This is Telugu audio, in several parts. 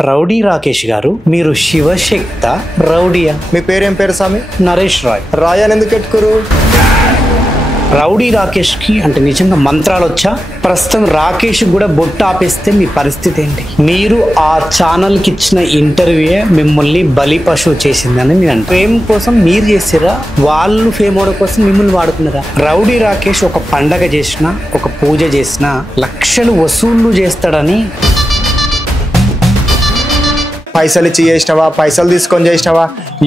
రౌడీ రాకేష్ గారు, మీరు శివశక్త రౌడీయా? మీ పేరేం పేరు స్వామి? నరేష్ రాయ్. రాయ్ అని ఎందుకు పెట్టుకోరు? రౌడీ రాకేష్ కి అంటే నిజంగా మంత్రాలు వచ్చా? ప్రస్తుతం రాకేష్ కూడా బొట్టు ఆపేస్తే మీ పరిస్థితి ఏంటి? మీరు ఆ ఛానల్ కి ఇచ్చిన ఇంటర్వ్యూ మిమ్మల్ని బలి పశువు చేసిందని నేను అంటే ఫేమ్ కోసం మీరు చేసిరా, వాళ్ళు ఫేమ్ అవడం కోసం మిమ్మల్ని వాడుకున్నారా? రౌడీ రాకేష్ ఒక పండగ చేసినా, ఒక పూజ చేసినా లక్షలు వసూళ్లు చేస్తాడని పైసలు ఇచ్చి చేసినావా, పైసలు తీసుకొని చేసినావా?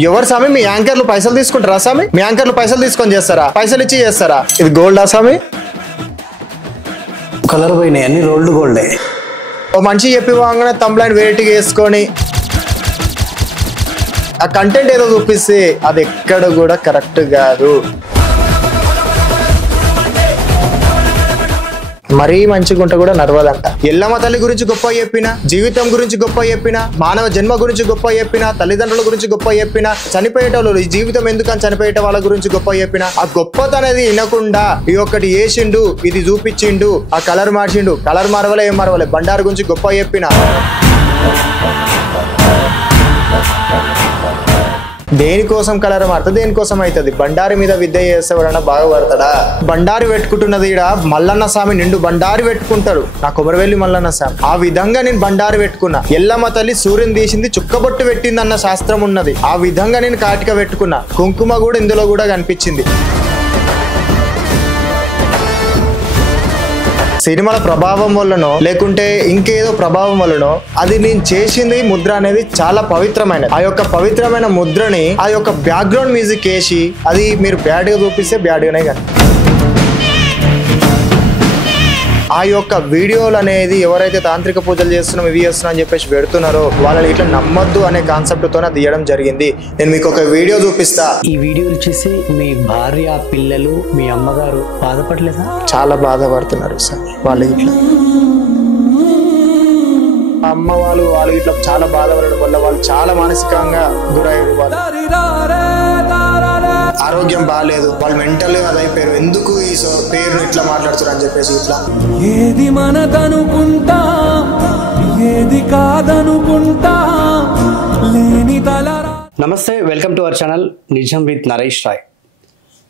ఎవరు స్వామి మీ యాంకర్లు పైసలు తీసుకుంటారా స్వామి? మీ యాంకర్లు పైసలు తీసుకొని చేస్తారా? పైసలు ఇచ్చి చేస్తారా? ఇది గోల్డా స్వామి? కలర్ పోయినాయి, అన్ని రోల్డ్ గోల్డే. ఓ మనిషి చెప్పి వాగానే తమ్లైన్ వెరైటీగా వేసుకొని ఆ కంటెంట్ ఏదో చూపిస్తే అది ఎక్కడ కూడా కరెక్ట్ కాదు. మరీ మంచిగా ఉంటే కూడా నడవదంట. ఎల్లమ్మ తల్లి గురించి గొప్ప చెప్పిన, జీవితం గురించి గొప్ప చెప్పిన, మానవ జన్మ గురించి గొప్ప చెప్పిన, తల్లిదండ్రుల గురించి గొప్ప చెప్పిన, చనిపోయేటోళ్ళు ఈ జీవితం ఎందుకని చనిపోయేట వాళ్ళ గురించి గొప్ప చెప్పిన, ఆ గొప్పత అనేది వినకుండా ఈ ఒక్కటి వేసిండు, ఇది చూపించిండు, ఆ కలర్ మార్చిండు, కలర్ మారవలే ఏం మారవలే, బండారు గురించి గొప్ప చెప్పిన. దేనికోసం కలర్ మారుతుంది, దేనికోసం అవుతుంది? బండారి మీద విద్య చేసేవాడన్నా బాగా పడతాడా? బండారి పెట్టుకుంటున్నది ఈడ మల్లన్న స్వామి నిండు బండారి పెట్టుకుంటారు. నా కొమరవెల్లి మల్లన్న స్వామి ఆ విధంగా నేను బండారి పెట్టుకున్నా. ఎల్లమ్మ తల్లి సూర్యుని తీసింది చుక్కబొట్టు పెట్టింది అన్న శాస్త్రం ఉన్నది. ఆ విధంగా నేను కాటిక పెట్టుకున్నా. కుంకుమ కూడా ఇందులో కూడా కనిపించింది. సినిమాల ప్రభావం వల్లనో లేకుంటే ఇంకేదో ప్రభావం వల్లనో అది నేను చేసింది ముద్ర అనేది చాలా పవిత్రమైనది. ఆ యొక్క పవిత్రమైన ముద్రని ఆ యొక్క బ్యాక్గ్రౌండ్ మ్యూజిక్ వేసి అది మీరు బ్యాడ్ గా చూపిస్తే బ్యాడ్ గానే కానీ ఆ యొక్క వీడియోలు అనేది ఎవరైతే తాంత్రిక పూజలు చేస్తున్నాం ఇవి చేస్తున్నాం అని చెప్పేసి పెడుతున్నారో వాళ్ళని ఇట్లా నమ్మద్దు అనే కాన్సెప్ట్ తోనే తీయడం జరిగింది. నేను మీకు ఒక వీడియో చూపిస్తా. ఈ వీడియోలు చూసి మీ భార్య, పిల్లలు, మీ అమ్మగారు బాధపడలేదా? చాలా బాధపడుతున్నారు సార్ వాళ్ళు. ఇట్లా అమ్మ వాళ్ళు ఇట్లా చాలా బాధపడడం వల్ల వాళ్ళు చాలా మానసికంగా గురయ్యారు. వాళ్ళు ఆరోగ్యం బాగాలేదు, వాళ్ళు మెంటల్ గా అయిపోయారు. ఎందుకు ఈ పేరును ఇట్లా మాట్లాడుతారు అని చెప్పేసి ఇట్లా ఏది మనదనుకుంటా ఏది కాదనుకుంటా లేని తలరా. నమస్తే, వెల్కమ్ టు అవర్ ఛానల్ నిజం with Naresh Rai.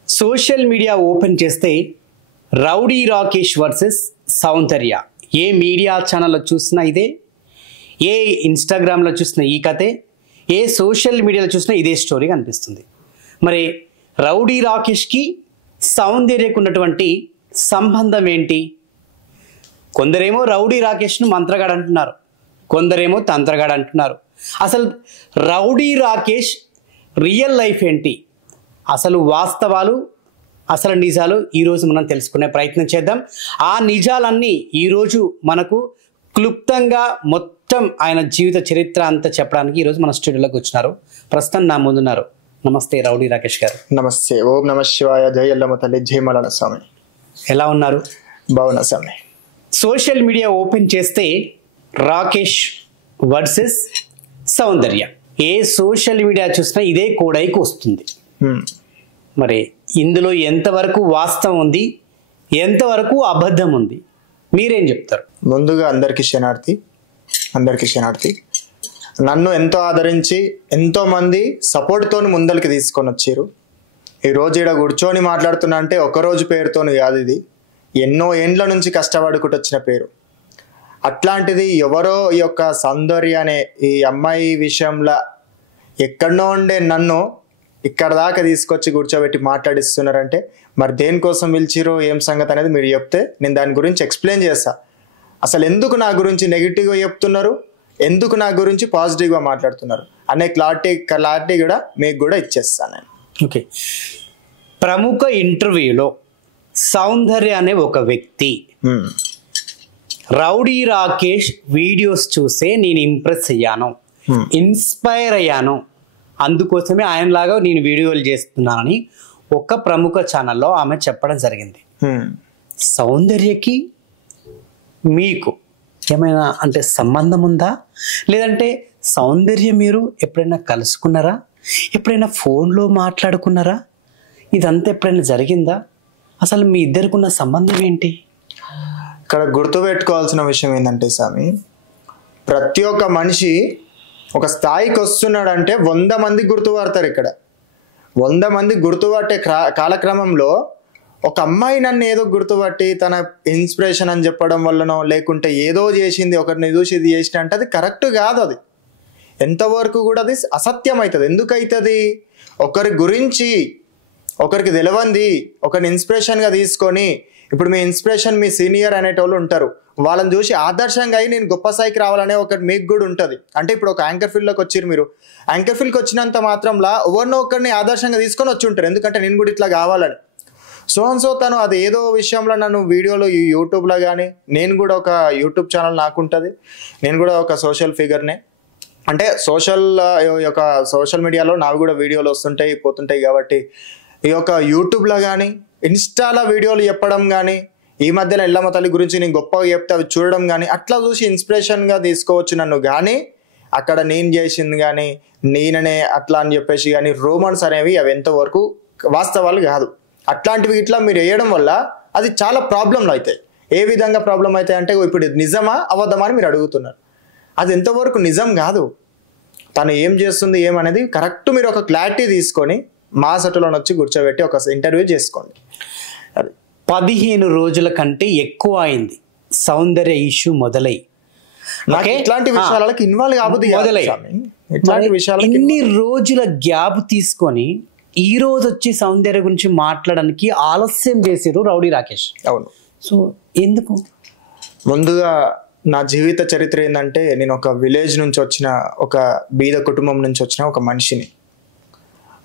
Social media open చేస్తే రౌడీ రాకేష్ వర్సెస్ సౌందర్య. ఏ మీడియా ఛానల్లో చూసినా ఇదే, ఏ ఇన్స్టాగ్రామ్లో చూసినా ఈ కథే, ఏ సోషల్ మీడియాలో చూసినా ఇదే స్టోరీ కనిపిస్తుంది. మరి రౌడీ రాకేష్కి సౌందర్యకు ఉన్నటువంటి సంబంధం ఏంటి? కొందరేమో రౌడీ రాకేష్ను మంత్రగాడు అంటున్నారు, కొందరేమో తంత్రగాడు అంటున్నారు. అసలు రౌడీ రాకేష్ రియల్ లైఫ్ ఏంటి? అసలు వాస్తవాలు, అసలు నిజాలు ఈరోజు మనం తెలుసుకునే ప్రయత్నం చేద్దాం. ఆ నిజాలన్నీ ఈరోజు మనకు క్లుప్తంగా మొత్తం ఆయన జీవిత చరిత్ర అంతా చెప్పడానికి ఈరోజు మన స్టూడియోలోకి వచ్చినారు. ప్రస్తుతం నా ముందున్నారు. నమస్తే రౌడీ రాకేష్ గారు. నమస్తే. ఓం నమ శివాయ. జై ఎల్లమ్మ తల్లి, జై మల్లన్న స్వామి. ఎలా ఉన్నారు? బాగున్నా స్వామి. సోషల్ మీడియా ఓపెన్ చేస్తే రాకేష్ వర్సెస్ సౌందర్య. ఏ సోషల్ మీడియా చూసినా ఇదే కోడైకి వస్తుంది. మరి ఇందులో ఎంతవరకు వాస్తవం ఉంది, ఎంతవరకు అబద్ధం ఉంది, మీరేం చెప్తారు? ముందుగా అందరికీ శనార్థి. నన్ను ఎంతో ఆదరించి ఎంతో మంది సపోర్ట్తో ముందరికి తీసుకొని వచ్చారు. ఈరోజు ఇక్కడ కూర్చొని మాట్లాడుతున్నా అంటే ఒకరోజు పేరుతోని కాదు, ఇది ఎన్నో ఏండ్ల నుంచి కష్టపడుకుంటూ వచ్చిన పేరు. అట్లాంటిది ఎవరో ఈ యొక్క సౌందర్య అనే ఈ అమ్మాయి విషయంలో ఎక్కడనో ఉండే నన్ను ఇక్కడ దాకా తీసుకొచ్చి కూర్చోబెట్టి మాట్లాడిస్తున్నారంటే మరి దేనికోసం పిలిచిరో ఏం సంగతి అనేది మీరు చెప్తే నేను దాని గురించి ఎక్స్ప్లెయిన్ చేస్తా. అసలు ఎందుకు నా గురించి నెగిటివ్గా చెప్తున్నారు, ఎందుకు నా గురించి పాజిటివ్గా మాట్లాడుతున్నారు అనే క్లారిటీ కూడా మీకు కూడా ఇచ్చేస్తాను నేను. ఓకే. ప్రముఖ ఇంటర్వ్యూలో సౌందర్య అనే ఒక వ్యక్తి రౌడీ రాకేష్ వీడియోస్ చూసే నేను ఇంప్రెస్ అయ్యాను, ఇన్స్పైర్ అయ్యాను, అందుకోసమే ఆయనలాగా నేను వీడియోలు చేస్తున్నానని ఒక ప్రముఖ ఛానల్లో ఆమె చెప్పడం జరిగింది. సౌందర్యకి మీకు ఏమైనా అంటే సంబంధం ఉందా? లేదంటే సౌందర్య మీరు ఎప్పుడైనా కలుసుకున్నారా? ఎప్పుడైనా ఫోన్లో మాట్లాడుకున్నారా? ఇదంతా ఎప్పుడైనా జరిగిందా? అసలు మీ ఇద్దరికున్న సంబంధం ఏంటి? ఇక్కడ గుర్తుపెట్టుకోవాల్సిన విషయం ఏంటంటే స్వామి, ప్రతి ఒక్క మనిషి ఒక స్థాయికి వస్తున్నాడంటే 100 మంది గుర్తుపడతారు. ఇక్కడ 100 మంది గుర్తుపట్టే కాలక్రమంలో ఒక అమ్మాయి నన్ను ఏదో గుర్తుపట్టి తన ఇన్స్పిరేషన్ అని చెప్పడం వల్లనో, లేకుంటే ఏదో చేసింది ఒకరిని చూసి ఇది చేసిన అంటే అది కరెక్ట్ కాదు. అది ఎంతవరకు కూడా అది అసత్యం అవుతుంది. ఎందుకైతుంది? ఒకరి గురించి ఒకరికి తెలవంది ఒకరిని ఇన్స్పిరేషన్గా తీసుకొని, ఇప్పుడు మీ ఇన్స్పిరేషన్ మీ సీనియర్ అనేటోళ్ళు ఉంటారు, వాళ్ళని చూసి ఆదర్శంగా అయ్యి నేను గొప్ప స్థాయికి రావాలనే ఒకటి మీకు కూడా ఉంటుంది. అంటే ఇప్పుడు ఒక యాంకర్ ఫీల్డ్లోకి వచ్చారు, మీరు యాంకర్ ఫీల్డ్కి వచ్చినంత మాత్రంలా ఎవరినో ఒకరిని ఆదర్శంగా తీసుకొని వచ్చి ఉంటారు, ఎందుకంటే నేను కూడా ఇట్లా కావాలని. సో తను అది ఏదో విషయంలో నన్ను వీడియోలో యూట్యూబ్లో కానీ, నేను కూడా ఒక యూట్యూబ్ ఛానల్ నాకు ఉంటుంది, నేను కూడా ఒక సోషల్ ఫిగర్నే, అంటే సోషల్ మీడియాలో నాకు కూడా వీడియోలు వస్తుంటాయి పోతుంటాయి కాబట్టి ఈ యొక్క యూట్యూబ్లో కానీ ఇన్స్టాలో వీడియోలు చెప్పడం కానీ, ఈ మధ్యలో ఎల్లమ్మ తల్లి గురించి నేను గొప్పగా చెప్తే అవి చూడడం కానీ, అట్లా చూసి ఇన్స్పిరేషన్గా తీసుకోవచ్చు నన్ను. కానీ అక్కడ నేను చేసింది కానీ నేననే అట్లా అని చెప్పేసి కానీ రూమర్స్ అనేవి అవి ఎంతవరకు వాస్తవాలు కాదు. అట్లాంటివి ఇట్లా మీరు వేయడం వల్ల అది చాలా ప్రాబ్లంలు అవుతాయి. ఏ విధంగా ప్రాబ్లం అవుతాయి అంటే, ఇప్పుడు నిజమా అబద్ధమా అని మీరు అడుగుతున్నారు. అది ఎంతవరకు నిజం కాదు. తను ఏం చేస్తుంది ఏమనేది కరెక్ట్ మీరు ఒక క్లారిటీ తీసుకొని మా సెట్లో వచ్చి కూర్చోబెట్టి ఒక ఇంటర్వ్యూ చేసుకోండి. అది 15 రోజుల కంటే ఎక్కువ అయింది సౌందర్య ఇష్యూ మొదలై. నాకు ఇట్లాంటి విషయాలకు ఇన్వాల్వ్ కాబోదు. ఇట్లాంటి విషయాలు ఇన్ని రోజుల గ్యాప్ తీసుకొని ఈ రోజు వచ్చి సౌందర్య గురించి మాట్లాడడానికి ఆలస్యం చేసారు రౌడీ రాకేష్. అవును. సో ఎందుకు? ముందుగా నా జీవిత చరిత్ర ఏంటంటే, నేను ఒక విలేజ్ నుంచి వచ్చిన, ఒక బీద కుటుంబం నుంచి వచ్చిన ఒక మనిషిని.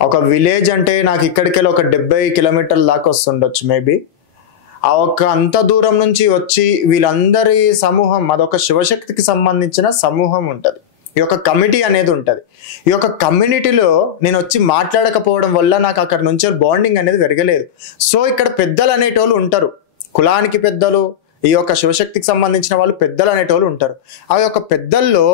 ఒక విలేజ్ అంటే నాకు ఇక్కడికి వెళ్ళి ఒక 70 కిలోమీటర్ల దాకా వస్తుండొచ్చు మేబీ. ఆ ఒక్క అంత దూరం నుంచి వచ్చి వీళ్ళందరి సమూహం, అదొక శివశక్తికి సంబంధించిన సమూహం ఉంటుంది, ఈ యొక్క కమిటీ అనేది ఉంటుంది. ఈ యొక్క కమ్యూనిటీలో నేను వచ్చి మాట్లాడకపోవడం వల్ల నాకు అక్కడ నుంచి బాండింగ్ అనేది పెరగలేదు. సో ఇక్కడ పెద్దలు అనేటోళ్ళు ఉంటారు, కులానికి పెద్దలు, ఈ యొక్క శివశక్తికి సంబంధించిన వాళ్ళు పెద్దలు అనేటోళ్ళు ఉంటారు. ఆ యొక్క పెద్దల్లో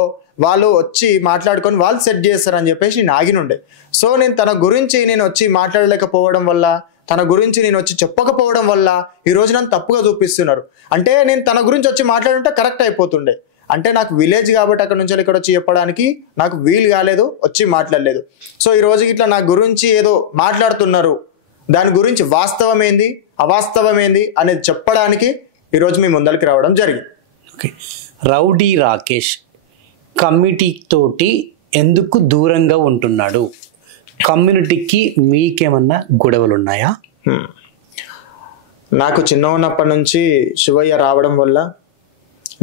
వాళ్ళు వచ్చి మాట్లాడుకొని వాళ్ళు సెట్ చేస్తారని చెప్పేసి నేను ఆగినుండే. సో నేను తన గురించి నేను వచ్చి మాట్లాడలేకపోవడం వల్ల, తన గురించి నేను వచ్చి చెప్పకపోవడం వల్ల ఈరోజు నన్ను తప్పుగా చూపిస్తున్నారు. అంటే నేను తన గురించి వచ్చి మాట్లాడుంటే కరెక్ట్ అయిపోతుండే. అంటే నాకు విలేజ్ కాబట్టి అక్కడ నుంచి ఇక్కడ వచ్చి చెప్పడానికి నాకు వీలు కాలేదు, వచ్చి మాట్లాడలేదు. సో ఈరోజు ఇట్లా నా గురించి ఏదో మాట్లాడుతున్నారు, దాని గురించి వాస్తవం ఏంది అవాస్తవం ఏంది అనేది చెప్పడానికి ఈరోజు మీ ముందరికి రావడం జరిగింది. ఓకే, రౌడీ రాకేష్ కమ్యూనిటీ తోటి ఎందుకు దూరంగా ఉంటున్నాడు? కమ్యూనిటీకి మీకేమన్నా గొడవలు ఉన్నాయా? నాకు చిన్న ఉన్నప్పటి నుంచి శివయ్య రావడం వల్ల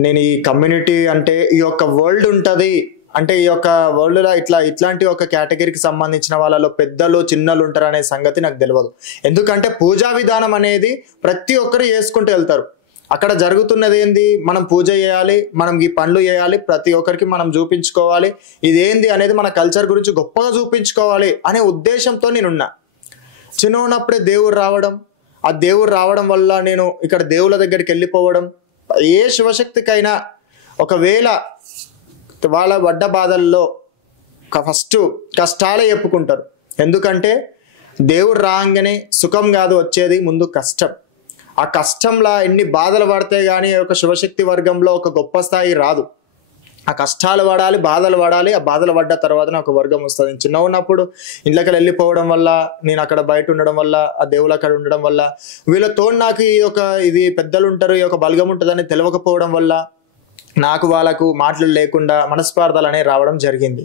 నేను ఈ కమ్యూనిటీ అంటే ఈ యొక్క వరల్డ్ ఉంటుంది, అంటే ఈ యొక్క వరల్డ్లో ఇట్లాంటి ఒక కేటగిరీకి సంబంధించిన వాళ్ళలో పెద్దలు చిన్నలు ఉంటారు అనే సంగతి నాకు తెలియదు. ఎందుకంటే పూజా విధానం అనేది ప్రతి ఒక్కరు చేసుకుంటూ వెళ్తారు. అక్కడ జరుగుతున్నది ఏంది, మనం పూజ చేయాలి, మనం ఈ పనులు చేయాలి, ప్రతి ఒక్కరికి మనం చూపించుకోవాలి, ఇదేంది అనేది మన కల్చర్ గురించి గొప్పగా చూపించుకోవాలి అనే ఉద్దేశంతో నేనున్నా. చిన్న ఉన్నప్పుడే దేవుడు రావడం, ఆ దేవుడు రావడం వల్ల నేను ఇక్కడ దేవుళ్ళ దగ్గరికి వెళ్ళిపోవడం, ఏ శివశక్తికైనా ఒకవేళ వాళ్ళ పడ్డ బాధల్లో ఫస్ట్ కష్టాలే చెప్పుకుంటారు. ఎందుకంటే దేవుడు రాగానే సుఖం కాదు వచ్చేది, ముందు కష్టం. ఆ కష్టంలో ఎన్ని బాధలు పడితే కానీ ఒక శివశక్తి వర్గంలో ఒక గొప్ప స్థాయి రాదు. ఆ కష్టాలు పడాలి, బాధలు పడాలి, ఆ బాధలు పడ్డ తర్వాతనే ఒక వర్గం వస్తుంది. చిన్న ఉన్నప్పుడు ఇంట్లోకి వెళ్ళిపోవడం వల్ల, నేను అక్కడ బయట ఉండడం వల్ల, ఆ దేవుళ్ళు అక్కడ ఉండడం వల్ల, వీళ్ళతో నాకు ఇది పెద్దలు ఉంటారు, ఈ యొక్క బలగం ఉంటుందని తెలియకపోవడం వల్ల నాకు వాళ్ళకు మాటలు లేకుండా మనస్పార్థాలు అనేవి రావడం జరిగింది.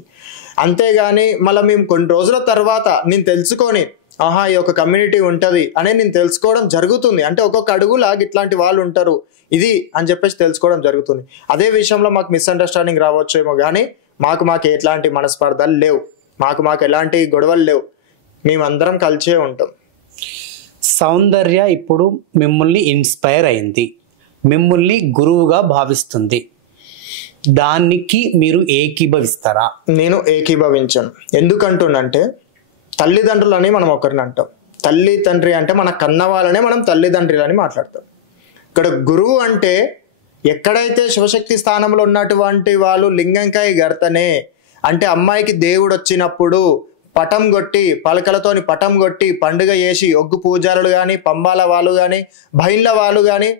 అంతేగాని మళ్ళీ మేము కొన్ని రోజుల తర్వాత నేను తెలుసుకొని, ఆహా ఈ యొక్క కమ్యూనిటీ ఉంటుంది అనేది నేను తెలుసుకోవడం జరుగుతుంది. అంటే ఒక్కొక్క అడుగులా ఇట్లాంటి వాళ్ళు ఉంటారు ఇది అని చెప్పేసి తెలుసుకోవడం జరుగుతుంది. అదే విషయంలో మాకు మిస్అండర్స్టాండింగ్ రావచ్చేమో కానీ మాకు ఎట్లాంటి మనస్పార్థాలు లేవు, మాకు ఎలాంటి గొడవలు లేవు, మేమందరం కలిసే ఉంటాం. సౌందర్య ఇప్పుడు మిమ్మల్ని ఇన్స్పైర్ అయింది, మిమ్మల్ని గురువుగా భావిస్తుంది, దానికి మీరు ఏకీభవిస్తారా? నేను ఏకీభవించను. ఎందుకంటున్నంటే తల్లిదండ్రులని మనం ఒకరిని అంటాం, తల్లి తండ్రి అంటే మన కన్న వాళ్ళనే మనం తల్లిదండ్రులని మాట్లాడతాం. ఇక్కడ గురువు అంటే ఎక్కడైతే శివశక్తి స్థానంలో ఉన్నటువంటి వాళ్ళు లింగంకాయ గర్తనే అంటే అమ్మాయికి దేవుడు వచ్చినప్పుడు పటం కొట్టి పలకలతోని పటం కొట్టి పండుగ చేసి ఒగ్గు పూజారులు కానీ, పంబాల వాళ్ళు కానీ, బైన్ల వాళ్ళు కానీ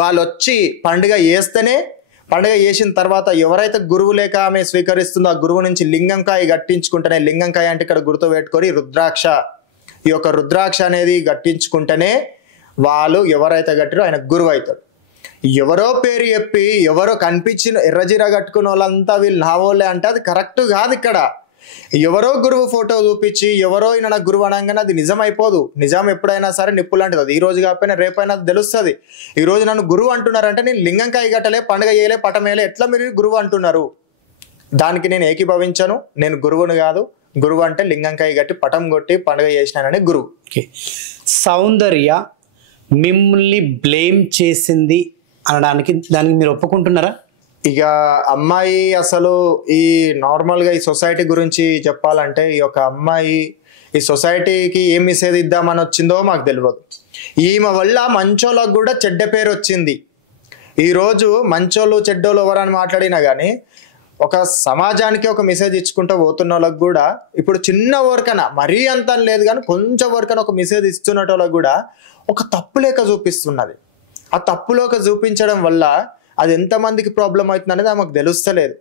వాళ్ళు వచ్చి పండుగ చేస్తేనే పండుగ చేసిన తర్వాత ఎవరైతే గురువు లేక ఆమె స్వీకరిస్తుందో ఆ గురువు నుంచి లింగంకాయ గట్టించుకుంటేనే, లింగంకాయ అంటే ఇక్కడ గుర్తు పెట్టుకొని రుద్రాక్ష, ఈ యొక్క రుద్రాక్ష అనేది గట్టించుకుంటేనే వాళ్ళు ఎవరైతే గట్టిరో ఆయన గురువు అవుతాడు. ఎవరో పేరు చెప్పి ఎవరో కనిపించిన ఎర్రజీర కట్టుకున్న వాళ్ళంతా వీళ్ళు నా వాళ్ళే అంటే అది కరెక్ట్ కాదు. ఇక్కడ ఎవరో గురువు ఫోటో చూపించి ఎవరో ఈయన నాకు గురువు అనగానే అది నిజం అయిపోదు. నిజం ఎప్పుడైనా సరే నిప్పు లాంటిది. అది ఈ రోజు కాకపోయినా రేపైనా అది తెలుస్తుంది. ఈ రోజు నన్ను గురువు అంటున్నారంటే నేను లింగంకాయ గట్టలే, పండుగ చేయలే, పటం వేయలే, ఎట్లా మీరు గురువు అంటున్నారు? దానికి నేను ఏకీభవించను. నేను గురువుని కాదు. గురువు అంటే లింగంకాయ గట్టి పటం కొట్టి పండుగ చేసినానని గురువు. సౌందర్య మిమ్మల్ని బ్లేమ్ చేసింది అనడానికి దానికి మీరు ఒప్పుకుంటున్నారా? ఇక అమ్మాయి అసలు ఈ నార్మల్గా ఈ సొసైటీ గురించి చెప్పాలంటే, ఈ యొక్క అమ్మాయి ఈ సొసైటీకి ఏం మెసేజ్ ఇద్దామని వచ్చిందో మాకు తెలియదు. ఈమె వల్ల మంచోళ్ళకు కూడా చెడ్డ పేరు వచ్చింది. ఈరోజు మంచోళ్ళు చెడ్డోళ్ళు ఎవరని మాట్లాడినా కానీ ఒక సమాజానికి ఒక మెసేజ్ ఇచ్చుకుంటూ పోతున్న వాళ్ళకి కూడా ఇప్పుడు చిన్న వరకైనా, మరీ అంత లేదు కానీ కొంచెం వరకైనా ఒక మెసేజ్ ఇస్తున్న వాళ్ళకి కూడా ఒక తప్పు లేక చూపిస్తున్నది. ఆ తప్పులోకి చూపించడం వల్ల అది ఎంతమందికి ప్రాబ్లం అవుతుంది అనేది ఆమెకు తెలుస్తలేదు.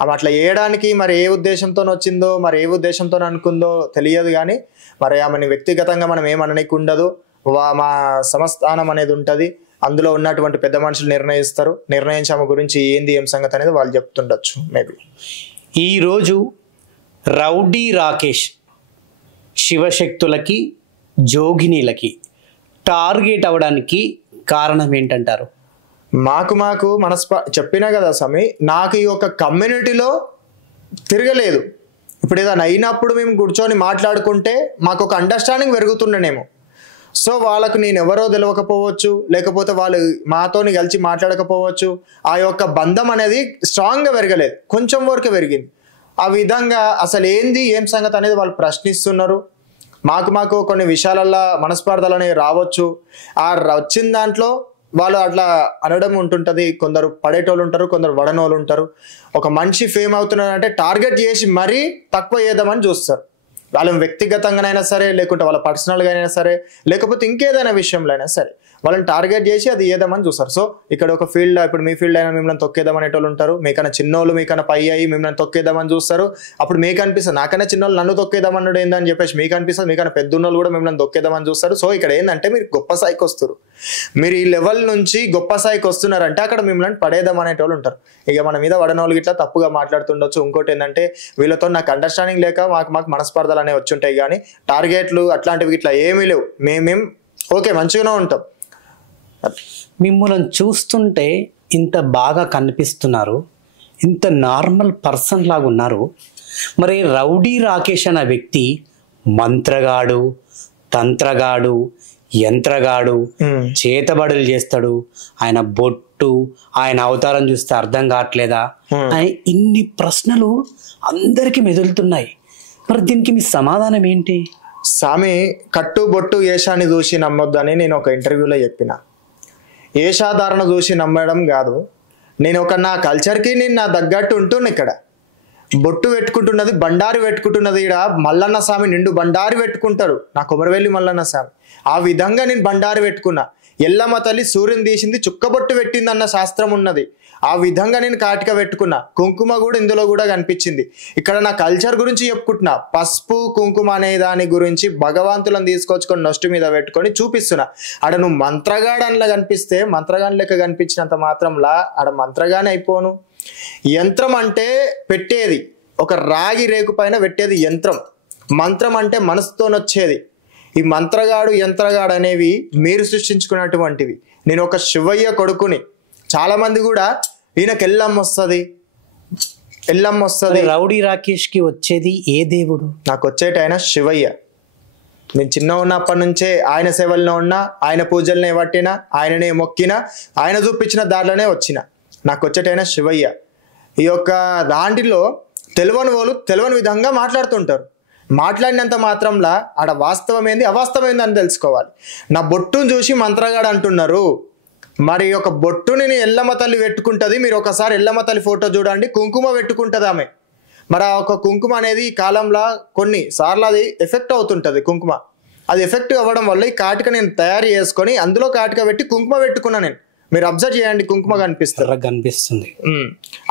ఆమె అట్లా చేయడానికి మరి ఏ ఉద్దేశంతో వచ్చిందో, మరి ఏ ఉద్దేశంతో అనుకుందో తెలియదు. కానీ మరి ఆమెని వ్యక్తిగతంగా మనం ఏమనడానికి ఉండదు. మా సంస్థానం అనేది ఉంటుంది, అందులో ఉన్నటువంటి పెద్ద మనుషులు నిర్ణయిస్తారు. నిర్ణయించి ఆమె గురించి ఏంది ఏం సంగతి అనేది వాళ్ళు చెప్తుండొచ్చు మేబీ. ఈరోజు రౌడీ రాకేష్ శివశక్తులకి, జోగినీలకి టార్గెట్ అవ్వడానికి కారణం ఏంటంటారు? మాకు చెప్పినా కదా స్వామి, నాకు ఈ యొక్క కమ్యూనిటీలో తిరగలేదు. ఇప్పుడు ఏదైనా అయినప్పుడు మేము కూర్చొని మాట్లాడుకుంటే మాకు ఒక అండర్స్టాండింగ్ పెరుగుతుండేనేమో. సో వాళ్ళకు నేను ఎవరో తెలియకపోవచ్చు, లేకపోతే వాళ్ళు మాతోని కలిసి మాట్లాడకపోవచ్చు. ఆ యొక్క బంధం అనేది స్ట్రాంగ్గా పెరగలేదు, కొంచెం వరకు పెరిగింది. ఆ విధంగా అసలు ఏంది ఏం సంగతి అనేది వాళ్ళు ప్రశ్నిస్తున్నారు. మాకు కొన్ని విషయాలల్లో మనస్పార్థాలు అనేవి రావచ్చు. ఆ వచ్చిన దాంట్లో వాళ్ళు అట్లా అనడం ఉంటుంటుంది. కొందరు పడేటోళ్ళు ఉంటారు, కొందరు వడనోళ్ళు ఉంటారు. ఒక మనిషి ఫేమ్ అవుతున్నారంటే టార్గెట్ చేసి మరీ తక్కువ చేద్దామని చూస్తారు. వాళ్ళని వ్యక్తిగతంగానైనా సరే, లేకుంటే వాళ్ళ పర్సనల్గా అయినా సరే, లేకపోతే ఇంకేదైనా విషయంలో అయినా సరే వాళ్ళని టార్గెట్ చేసి అది ఏదామని చూస్తారు. సో ఇక్కడ ఒక ఫీల్డ్, ఇప్పుడు మీ ఫీల్డ్ అయినా మిమ్మల్ని తొక్కేద్దామనేటోళ్ళు ఉంటారు. మీకన్నా చిన్నోళ్ళు మీకన్నా పై అయ్యి మిమ్మల్ని తొక్కేద్దామని చూస్తారు. అప్పుడు మీకు అనిపిస్తుంది నాకన్నా చిన్నోళ్ళు నన్ను తొక్కేద్దామన్నాడు ఏందని చెప్పేసి మీకు అనిపిస్తుంది. మీకన్నా పెద్దోళ్ళు కూడా మిమ్మల్ని తొక్కేద్దామని చూస్తారు. సో ఇక్కడ ఏంటంటే మీరు గొప్ప స్థాయికి వస్తారు. మీరు ఈ లెవెల్ నుంచి గొప్ప స్థాయికి వస్తున్నారంటే అక్కడ మిమ్మల్ని పడేద్దామనేటోళ్ళు ఉంటారు. ఇక మన మీద వడనోళ్ళు ఇట్లా తప్పుగా మాట్లాడుతుండొచ్చు. ఇంకోటి ఏంటంటే వీళ్ళతో నాకు అండర్స్టాండింగ్ లేక మాకు మనస్పర్ధలు అనేవి వచ్చి ఉంటాయి. కానీ టార్గెట్లు అట్లాంటివి ఇట్లా ఏమీ లేవు. మేమేం ఓకే మంచిగానే ఉంటాం. మిమ్మల్ని చూస్తుంటే ఇంత బాగా కనిపిస్తున్నారు, ఇంత నార్మల్ పర్సన్ లాగా ఉన్నారు. మరి రౌడీ రాకేష్ అనే వ్యక్తి మంత్రగాడు, తంత్రగాడు, యంత్రగాడు, చేతబడులు చేస్తాడు, ఆయన బొట్టు, ఆయన అవతారం చూస్తే అర్థం కావట్లేదా, ఇన్ని ప్రశ్నలు అందరికీ మెదులుతున్నాయి. మరి దీనికి మీ సమాధానం ఏంటి? స్వామి, కట్టు బొట్టు ఏషాన్ని చూసి నమ్మొద్దని నేను ఒక ఇంటర్వ్యూలో చెప్పిన. ఏషాధారణ చూసి నమ్మడం కాదు. నేను నా కల్చర్కి నేను నా తగ్గట్టు ఉంటున్నా. ఇక్కడ బొట్టు పెట్టుకుంటున్నది, బండారి పెట్టుకుంటున్నది. ఇక్కడ మల్లన్న స్వామి నిండు బండారి పెట్టుకుంటారు, నా కొమరవెల్లి మల్లన్న స్వామి. ఆ విధంగా నేను బండారి పెట్టుకున్నా. ఎల్లమ్మ తల్లి సూర్యుని తీసింది చుక్కబొట్టు పెట్టిందన్న శాస్త్రం ఉన్నది. ఆ విధంగా నేను కాటిక పెట్టుకున్నా. కుంకుమ కూడా ఇందులో కూడా కనిపించింది. ఇక్కడ నా కల్చర్ గురించి చెప్పుకుంటున్నా. పసుపు కుంకుమ అనే దాని గురించి భగవంతులను తీసుకొచ్చుకొని నొస్టు మీద పెట్టుకొని చూపిస్తున్నా. ఆడ నువ్వు మంత్రగాడు అట్లా కనిపిస్తే, మంత్రగాని లెక్క కనిపించినంత మాత్రంలా ఆడ మంత్రగానే అయిపోను. యంత్రం అంటే పెట్టేది, ఒక రాగి రేకు పైన పెట్టేది యంత్రం. మంత్రం అంటే మనసుతోనొచ్చేది. ఈ మంత్రగాడు యంత్రగాడు అనేవి మీరు సృష్టించుకున్నటువంటివి. నేను ఒక శివయ్య కొడుకుని. చాలా మంది కూడా ఈయనకి ఎల్లమ్మ వస్తుంది. రౌడీ రాకేష్ కి వచ్చేది ఏ దేవుడు? నాకు వచ్చేటి ఆయన శివయ్య. నేను చిన్న ఉన్నప్పటి నుంచే ఆయన సేవల్లో ఉన్నా, ఆయన పూజలనే పట్టినా, ఆయననే మొక్కినా, ఆయన చూపించిన దారిలోనే వచ్చిన. నాకు వచ్చేటైనా శివయ్య. ఈ యొక్క దాంట్లో తెలియని వాళ్ళు తెలియని విధంగా మాట్లాడుతుంటారు. మాట్లాడినంత మాత్రంలా ఆడ వాస్తవమైంది అవాస్తవమైంది అని తెలుసుకోవాలి. నా బొట్టును చూసి మంత్రగాడు అంటున్నారు. మరి ఒక బొట్టుని ఎల్లమ్మ తల్లి పెట్టుకుంటుంది. మీరు ఒకసారి ఎల్లమ్మ తల్లి ఫోటో చూడండి, కుంకుమ పెట్టుకుంటుంది ఆమె. మరి ఆ ఒక కుంకుమ అనేది ఈ కాలంలో కొన్ని సార్లు అది ఎఫెక్ట్ అవుతుంటుంది. కుంకుమ అది ఎఫెక్ట్ అవ్వడం వల్ల ఈ కాటిక నేను తయారు చేసుకొని అందులో కాటిక పెట్టి కుంకుమ పెట్టుకున్నా నేను. మీరు అబ్జర్వ్ చేయండి, కుంకుమ కనిపిస్తారు. కనిపిస్తుంది.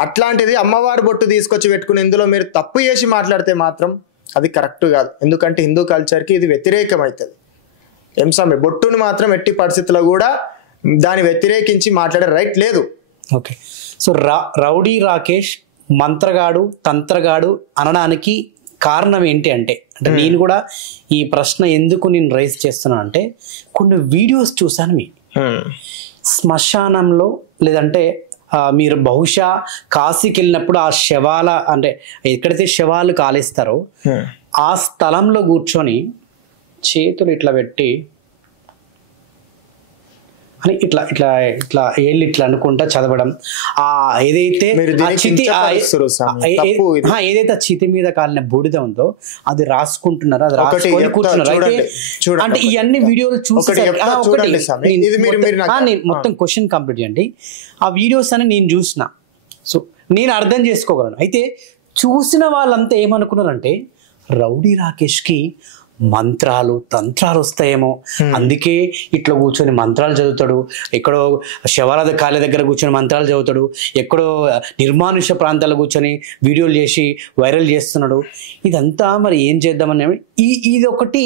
అట్లాంటిది అమ్మవారి బొట్టు తీసుకొచ్చి పెట్టుకుని ఇందులో మీరు తప్పు చేసి మాట్లాడితే మాత్రం అది కరెక్ట్ కాదు. ఎందుకంటే హిందూ కల్చర్కి ఇది వ్యతిరేకం అవుతుంది. ఏం స్వామి, బొట్టును మాత్రం ఎట్టి పరిస్థితుల్లో కూడా దాన్ని వ్యతిరేకించి మాట్లాడే రైట్ లేదు. ఓకే, సో రౌడీ రాకేష్ మంత్రగాడు తంత్రగాడు అనడానికి కారణం ఏంటి అంటే నేను కూడా ఈ ప్రశ్న ఎందుకు నేను రైజ్ చేస్తున్నాను అంటే కొన్ని వీడియోస్ చూసాను. మీ శ్మశానంలో లేదంటే మీరు బహుశా కాశీకి వెళ్ళినప్పుడు ఆ శవాల అంటే ఎక్కడైతే శవాలు కాలేస్తారో ఆ స్థలంలో కూర్చొని చేతులు ఇట్లా పెట్టి అని ఇట్లా ఇట్లా ఇట్లా ఏళ్ళు ఇట్లా అనుకుంటా చదవడం, ఆ ఏదైతే ఏదైతే చితి మీద కాలిన బూడిద ఉందో అది రాసుకుంటున్నారో అది రాసుకొని కూర్చున్నారు. అంటే ఇవన్నీ వీడియోలు చూసి మొత్తం క్వశ్చన్ కంప్లీట్ చేయండి. ఆ వీడియోస్ అని నేను చూసిన, సో నేను అర్థం చేసుకోగలను. అయితే చూసిన వాళ్ళంతా ఏమనుకున్నారంటే రౌడీ రాకేష్కి మంత్రాలు తంత్రాలు వస్తాయేమో, అందుకే ఇట్లా కూర్చొని మంత్రాలు చదువుతాడు, ఎక్కడో శవాల కాళ్ళ దగ్గర కూర్చొని మంత్రాలు చదువుతాడు, ఎక్కడో నిర్మానుష్య ప్రాంతాల్లో కూర్చొని వీడియోలు చేసి వైరల్ చేస్తున్నాడు. ఇదంతా మరి ఏం చేద్దామని ఇది ఒకటి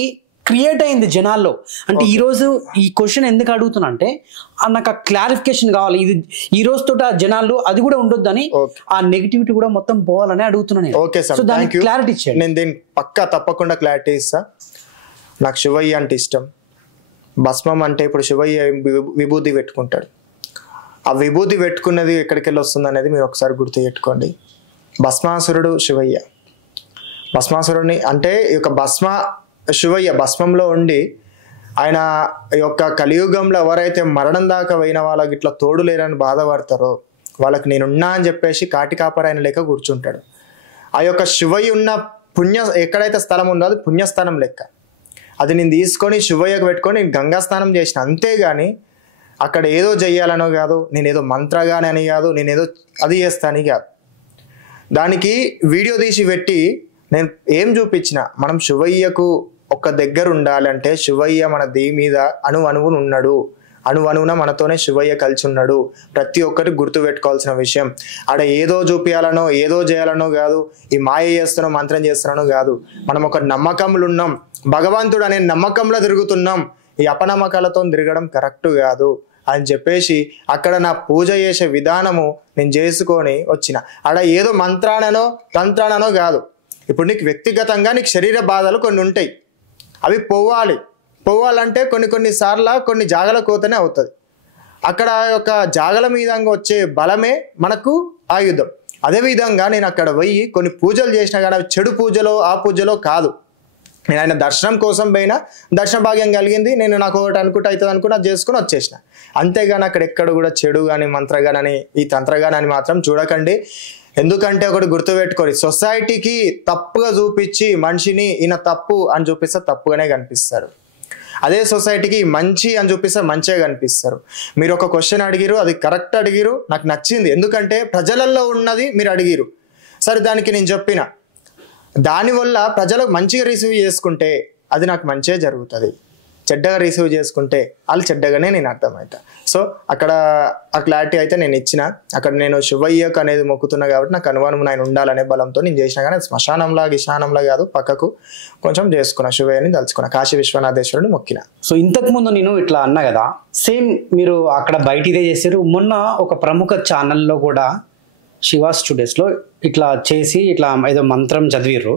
క్రియేట్ అయింది జనాల్లో. అంటే ఈరోజు ఈ క్వశ్చన్ ఎందుకు అడుగుతున్నా అంటే నాకు ఆ క్లారిఫికేషన్ కావాలి. ఇది ఈ రోజుతో ఆ జనాలు అది కూడా ఉండొద్దని, ఆ నెగిటివిటీ కూడా మొత్తం పోవాలని అడుగుతున్నాను. ఓకే సార్, దానికి క్లారిటీ ఇచ్చాను. నేను దీన్ని పక్కా తప్పకుండా క్లారిటీ ఇస్తా. నాకు శివయ్య అంటే ఇష్టం. భస్మం అంటే ఇప్పుడు శివయ్య విభూతి పెట్టుకుంటాడు. ఆ విభూతి పెట్టుకున్నది ఎక్కడికి వెళ్ళి వస్తుంది అనేది మీరు ఒకసారి గుర్తు పెట్టుకోండి. భస్మాసురుడు శివయ్య. భస్మాసురుడిని అంటే ఈ యొక్క శివయ్య భస్మంలో ఉండి ఆయన యొక్క కలియుగంలో ఎవరైతే మరణం దాకా పోయిన వాళ్ళకి ఇట్లా తోడు లేరని బాధపడతారో వాళ్ళకి నేనున్నా అని చెప్పేసి కాటి కాపరాయన లెక్క కూర్చుంటాడు. ఆ యొక్క శివయ్య ఉన్న ఎక్కడైతే స్థలం ఉందో అది పుణ్యస్థానం లెక్క. అది నేను తీసుకొని శివయ్యకు పెట్టుకొని నేను గంగా స్నానం చేసిన, అంతేగాని అక్కడ ఏదో చెయ్యాలనో కాదు, నేనేదో మంత్రగాని అని కాదు, నేనేదో అది చేస్తాను కాదు. దానికి వీడియో తీసి పెట్టి నేను ఏం చూపించిన, మనం శివయ్యకు ఒక దగ్గర ఉండాలంటే శివయ్య మన దేవి మీద అణువున ఉన్నాడు, అణువున మనతోనే శివయ్య కలిసి ఉన్నాడు. ప్రతి ఒక్కటి గుర్తు పెట్టుకోవాల్సిన విషయం. ఆడ ఏదో చూపించాలనో ఏదో చేయాలనో కాదు, ఈ మాయ చేస్తున్నాం మంత్రం చేస్తున్నానో కాదు. మనం ఒక నమ్మకంలో ఉన్నాం, భగవంతుడు అనే నమ్మకంలో తిరుగుతున్నాం. ఈ అపనమ్మకాలతో తిరగడం కరెక్ట్ కాదు అని చెప్పేసి అక్కడ నా పూజ చేసే విధానము నేను చేసుకొని వచ్చిన. ఆడ ఏదో మంత్రానో తంత్రానో కాదు. ఇప్పుడు నీకు వ్యక్తిగతంగా నీకు శరీర బాధలు కొన్ని ఉంటాయి, అవి పోవాలంటే కొన్ని సార్లు కొన్ని జాగల కోతనే అవుతుంది. అక్కడ యొక్క జాగల మీద వచ్చే బలమే మనకు ఆయుధం. అదేవిధంగా నేను అక్కడ పోయి కొన్ని పూజలు చేసినా కానీ అవి చెడు పూజలో ఆ పూజలో కాదు. నేను ఆయన దర్శనం కోసం పోయినా, దర్శన భాగ్యం కలిగింది, నేను నాకు ఒకటి అవుతుంది అనుకుంటే అది చేసుకుని వచ్చేసిన. అంతేగాని అక్కడ ఎక్కడ కూడా చెడు కానీ మంత్రగానని ఈ తంత్రగానని మాత్రం చూడకండి. ఎందుకంటే ఒకటి గుర్తుపెట్టుకోరు, సొసైటీకి తప్పుగా చూపించి మనిషిని ఈయన తప్పు అని చూపిస్తే తప్పుగానే కనిపిస్తారు. అదే సొసైటీకి మంచి అని చూపిస్తే మంచిగా కనిపిస్తారు. మీరు ఒక క్వశ్చన్ అడిగిరు, అది కరెక్ట్ అడిగిరు, నాకు నచ్చింది. ఎందుకంటే ప్రజలలో ఉన్నది మీరు అడిగిరు. సరే, దానికి నేను చెప్పిన దానివల్ల ప్రజలకు మంచిగా రిసీవ్ చేసుకుంటే అది నాకు మంచిగా జరుగుతుంది, చెడ్డగా రిసీవ్ చేసుకుంటే వాళ్ళు చెడ్డగానే నేను అర్థమవుతా. సో అక్కడ ఆ క్లారిటీ అయితే నేను ఇచ్చిన. అక్కడ నేను శివయ్యకు అనేది మొక్కుతున్నా కాబట్టి నాకు అనుమానం ఆయన ఉండాలనే బలంతో నేను చేసిన. కానీ శ్మశానంలా గిశానంలా కాదు, పక్కకు కొంచెం చేసుకున్నా, శివయ్యని తలుచుకున్నా, కాశీ విశ్వనాథేశ్వరుని మొక్కిన. సో ఇంతకు ముందు నేను ఇట్లా అన్నా కదా, సేమ్ మీరు అక్కడ బయట ఇదే చేశారు. మొన్న ఒక ప్రముఖ ఛానల్లో కూడా శివ స్టూడియోస్లో ఇట్లా చేసి ఇట్లా ఏదో మంత్రం చదివిర్రు.